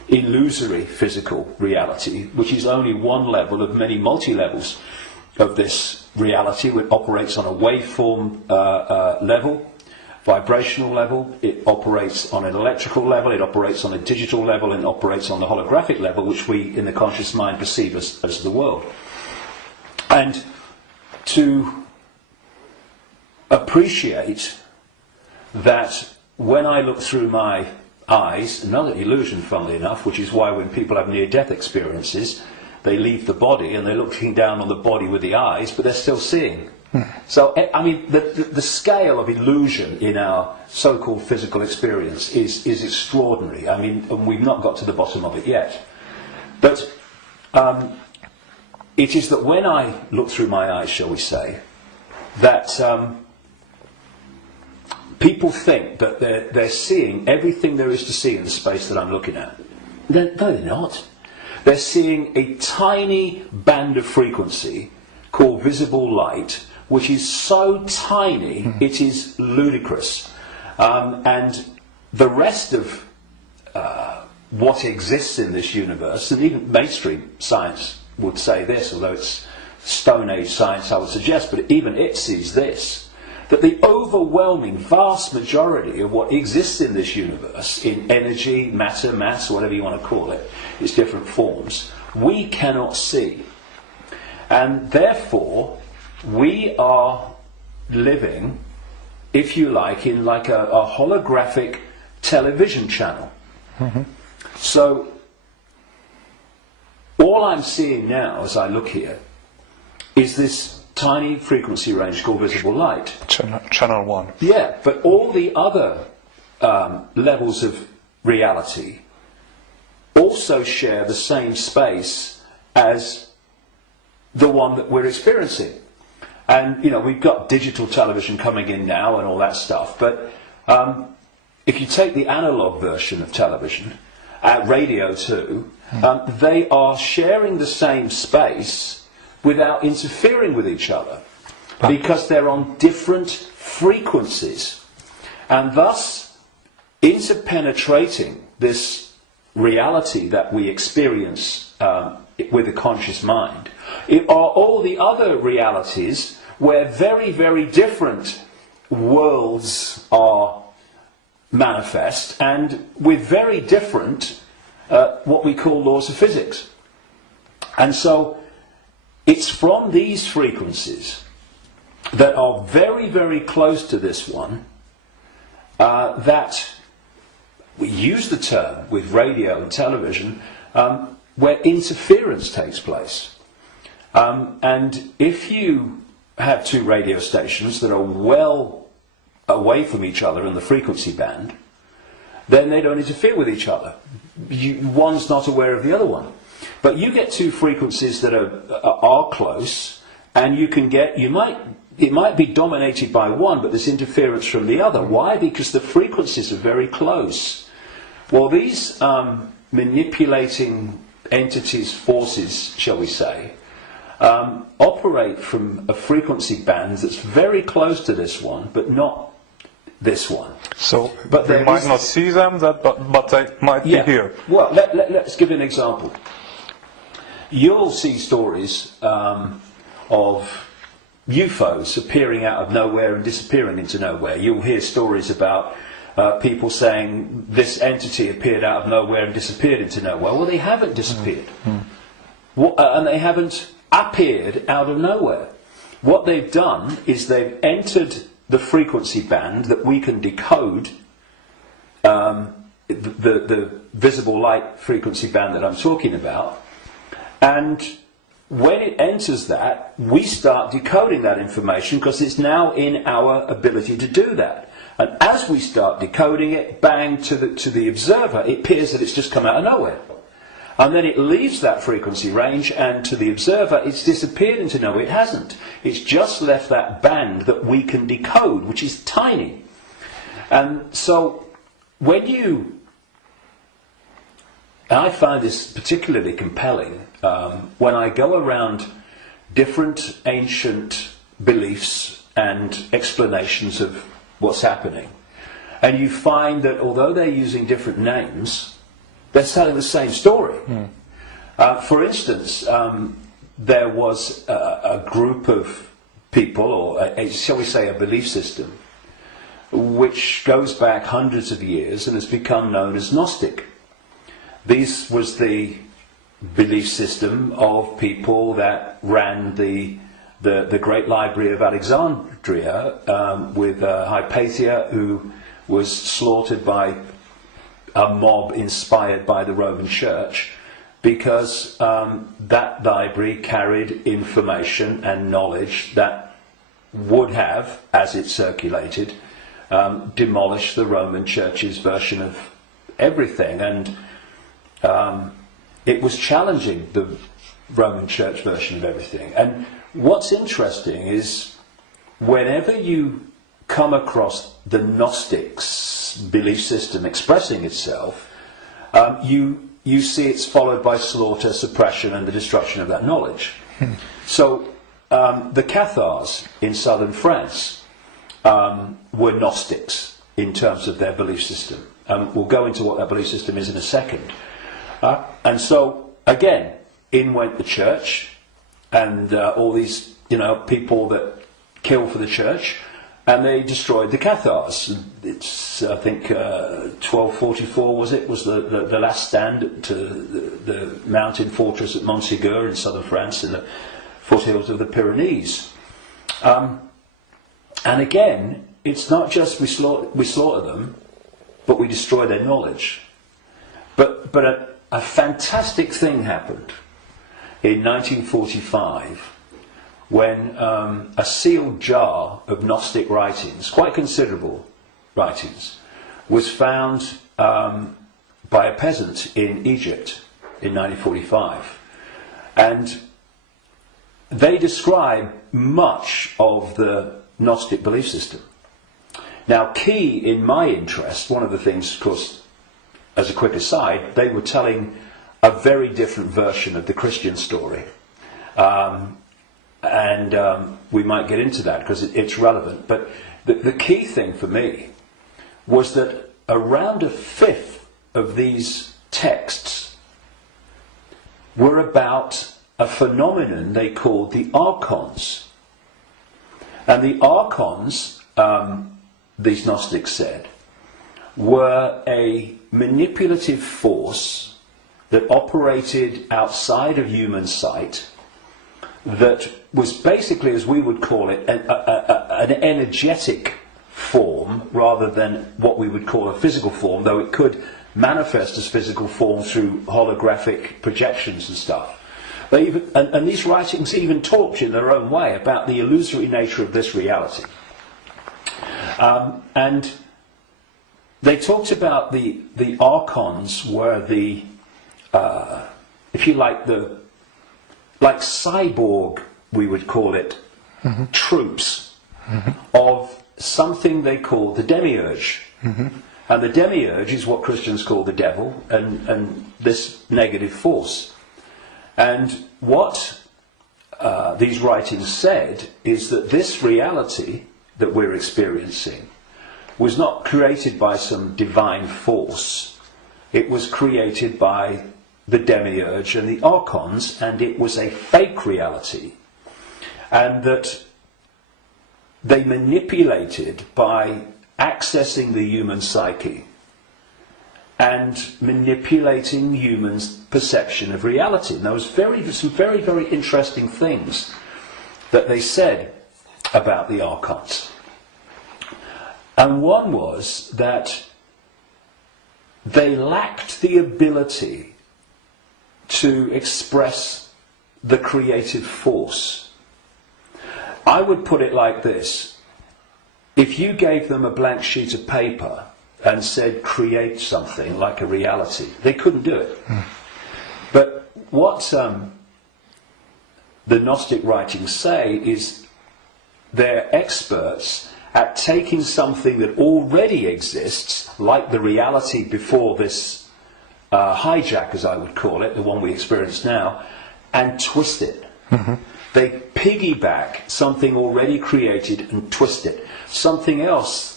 illusory physical reality, which is only one level of many multi-levels of this reality, which operates on a waveform level, vibrational level, it operates on an electrical level, it operates on a digital level, and it operates on the holographic level, which we in the conscious mind perceive as the world. And to appreciate that when I look through my eyes, another illusion, funnily enough, which is why when people have near-death experiences, they leave the body and they're looking down on the body with the eyes, but they're still seeing. So, I mean, the scale of illusion in our so-called physical experience is extraordinary. I mean, and we've not got to the bottom of it yet. But it is that when I look through my eyes, shall we say, that people think that they're seeing everything there is to see in the space that I'm looking at. No, they're not. They're seeing a tiny band of frequency called visible light, which is so tiny it is ludicrous. And the rest of what exists in this universe, and even mainstream science would say this, although it's Stone Age science I would suggest, but even it sees this, that the overwhelming vast majority of what exists in this universe, in energy, matter, mass, whatever you want to call it, its different forms, we cannot see. And therefore, we are living, if you like, in like a holographic television channel. So, all I'm seeing now as I look here is this tiny frequency range called visible light. Channel 1. Yeah, but all the other levels of reality also share the same space as the one that we're experiencing. And, you know, we've got digital television coming in now and all that stuff, but if you take the analog version of television, radio too, they are sharing the same space without interfering with each other, because they're on different frequencies. And thus, interpenetrating this reality that we experience with a conscious mind, it are all the other realities where very, very different worlds are manifest, and with very different what we call laws of physics. And so it's from these frequencies that are very, very close to this one that we use the term with radio and television where interference takes place. And if you have two radio stations that are well away from each other in the frequency band, then they don't interfere with each other. One's not aware of the other one. But you get two frequencies that are close, and it might be dominated by one, but there's interference from the other. Why? Because the frequencies are very close. Well, these manipulating entities, forces, shall we say, operate from a frequency band that's very close to this one, but not this one. So we might not see them, but they might be here. Well, let's give an example. You'll see stories of UFOs appearing out of nowhere and disappearing into nowhere. You'll hear stories about people saying this entity appeared out of nowhere and disappeared into nowhere. Well, they haven't disappeared. And they haven't appeared out of nowhere. What they've done is they've entered the frequency band that we can decode, the visible light frequency band that I'm talking about, and when it enters that, we start decoding that information because it's now in our ability to do that. And as we start decoding it, bang, to the observer, it appears that it's just come out of nowhere. And then it leaves that frequency range, and to the observer, it's disappeared into nowhere. It hasn't. It's just left that band that we can decode, which is tiny. And so, and I find this particularly compelling when I go around different ancient beliefs and explanations of what's happening. And you find that although they're using different names, they're telling the same story. For instance, there was a group of people, or shall we say a belief system, which goes back hundreds of years and has become known as Gnostic. This was the belief system of people that ran the great library of Alexandria, with Hypatia, who was slaughtered by a mob inspired by the Roman Church, because that library carried information and knowledge that would have, as it circulated, demolished the Roman Church's version of everything, and it was challenging the Roman Church version of everything. And what's interesting is, whenever you come across the Gnostics' belief system expressing itself, you see it's followed by slaughter, suppression, and the destruction of that knowledge. So the Cathars in southern France were Gnostics in terms of their belief system. We'll go into what that belief system is in a second. And so, again, in went the church, and all these, people that kill for the church, and they destroyed the Cathars. It's, I think, 1244 was the last stand to the mountain fortress at Montségur in southern France, in the foothills of the Pyrenees. And again, it's not just we slaughter them, but we destroy their knowledge. But a fantastic thing happened in 1945 when a sealed jar of Gnostic writings, quite considerable writings, was found by a peasant in Egypt in 1945. And they describe much of the Gnostic belief system. Now, key in my interest, one of the things, of course, as a quick aside, they were telling a very different version of the Christian story. And we might get into that because it's relevant. But the key thing for me was that around a fifth of these texts were about a phenomenon they called the archons. And the archons, these Gnostics said, were a manipulative force that operated outside of human sight, that was basically, as we would call it, an energetic form rather than what we would call a physical form, though it could manifest as physical form through holographic projections and stuff. And these writings even talked in their own way about the illusory nature of this reality. And they talked about the archons were the, if you like, like cyborg, we would call it, troops of something they called the demiurge. And the demiurge is what Christians call the devil, and this negative force. And what these writings said is that this reality that we're experiencing was not created by some divine force. It was created by the demiurge and the archons, and it was a fake reality. And that they manipulated by accessing the human psyche and manipulating humans' perception of reality. And there was some very, very interesting things that they said about the archons. And one was that they lacked the ability to express the creative force. I would put it like this: if you gave them a blank sheet of paper and said create something like a reality, they couldn't do it. But what the Gnostic writings say is they're experts at taking something that already exists, like the reality before this hijack, as I would call it, the one we experience now, and twist it. They piggyback something already created and twist it. Something else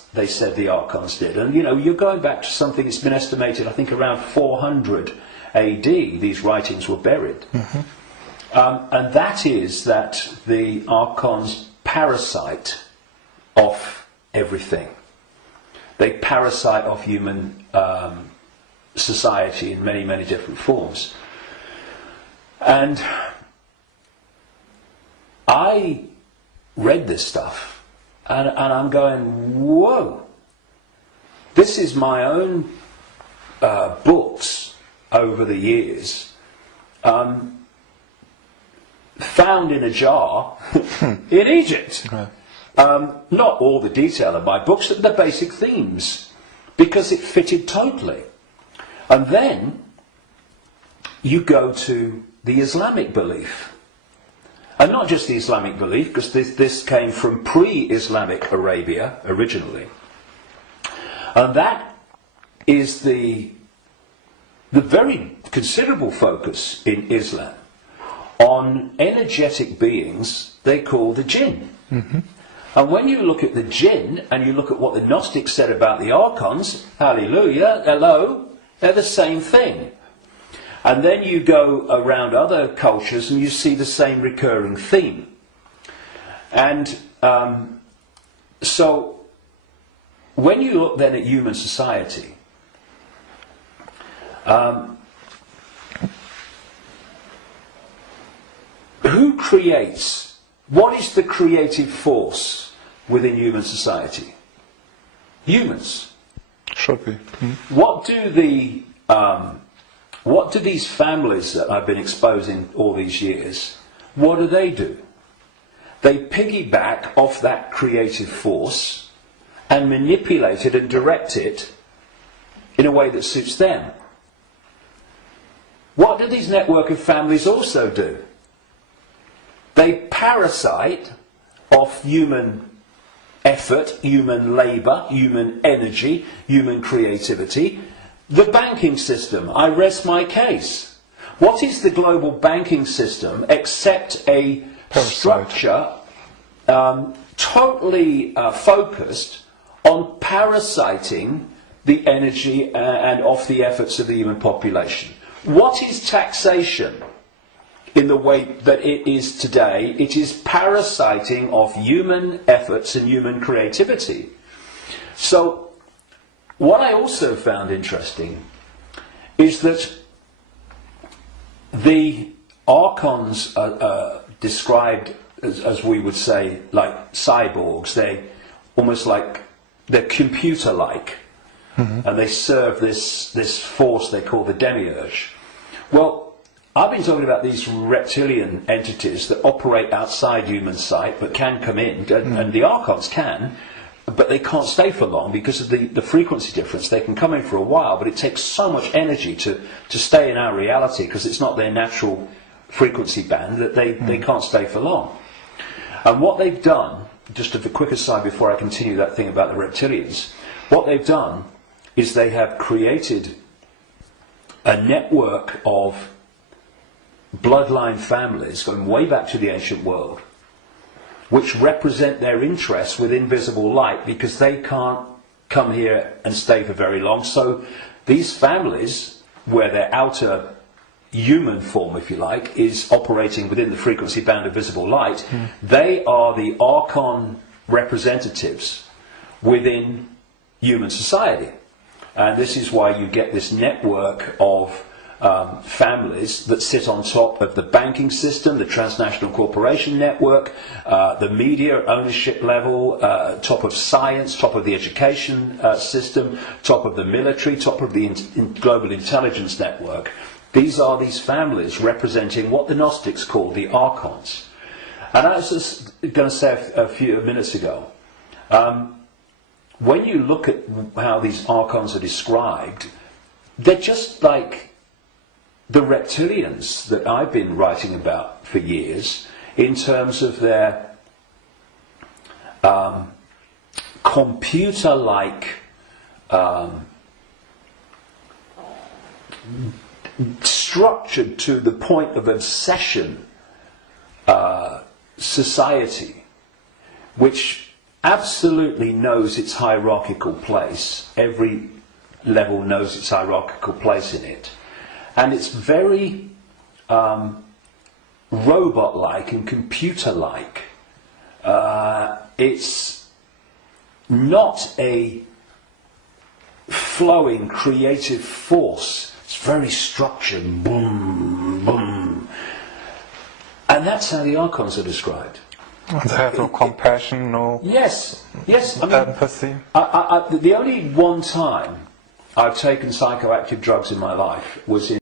they said the Archons did. And you know, you're going back to something that's been estimated, I think, around 400 AD, these writings were buried. And that is that the Archons parasite off everything. They parasite off human society in many, many different forms. And I read this stuff, and I'm going, whoa! This is my own books over the years, found in a jar in Egypt. Not all the detail of my books, but the basic themes, because it fitted totally. And then you go to the Islamic belief. And not just the Islamic belief, because this came from pre-Islamic Arabia originally. And that is the very considerable focus in Islam on energetic beings they call the jinn. And when you look at the jinn and you look at what the Gnostics said about the Archons, hallelujah, hello, they're the same thing. And then you go around other cultures and you see the same recurring theme. And so when you look then at human society, who creates, what is the creative force within human society? Humans. Should be. What do these families that I've been exposing all these years, what do? They piggyback off that creative force and manipulate it and direct it in a way that suits them. What do these network of families also do? They parasite off human effort, human labour, human energy, human creativity. The banking system, I rest my case. What is the global banking system except a structure totally focused on parasiting the energy and off the efforts of the human population? What is taxation in the way that it is today? It is parasiting of human efforts and human creativity. So what I also found interesting is that the Archons are described as we would say, like cyborgs. They almost like, they're computer-like. And they serve this force they call the demiurge. Well, I've been talking about these reptilian entities that operate outside human sight but can come in, and the Archons can, but they can't stay for long because of the frequency difference. They can come in for a while, but it takes so much energy to stay in our reality because it's not their natural frequency band that they can't stay for long. And what they've done, just a quick aside before I continue that thing about the reptilians, what they've done is they have created a network of bloodline families going way back to the ancient world, which represent their interests with invisible light because they can't come here and stay for very long. So these families, where their outer human form, if you like, is operating within the frequency band of visible light, they are the Archon representatives within human society. And this is why you get this network of families that sit on top of the banking system, the transnational corporation network, the media ownership level, top of science, top of the education system, top of the military, top of the global intelligence network. These are these families representing what the Gnostics call the Archons. And I was just going to say a few minutes ago, when you look at how these Archons are described, they're just like the reptilians that I've been writing about for years in terms of their computer-like structured to the point of obsession society, which absolutely knows its hierarchical place. Every level knows its hierarchical place in it. And it's very robot-like and computer-like. It's not a flowing creative force. It's very structured. Boom, boom. And that's how the archons are described. They have no compassion, no Yes. I mean, empathy. the only one time I've taken psychoactive drugs in my life was in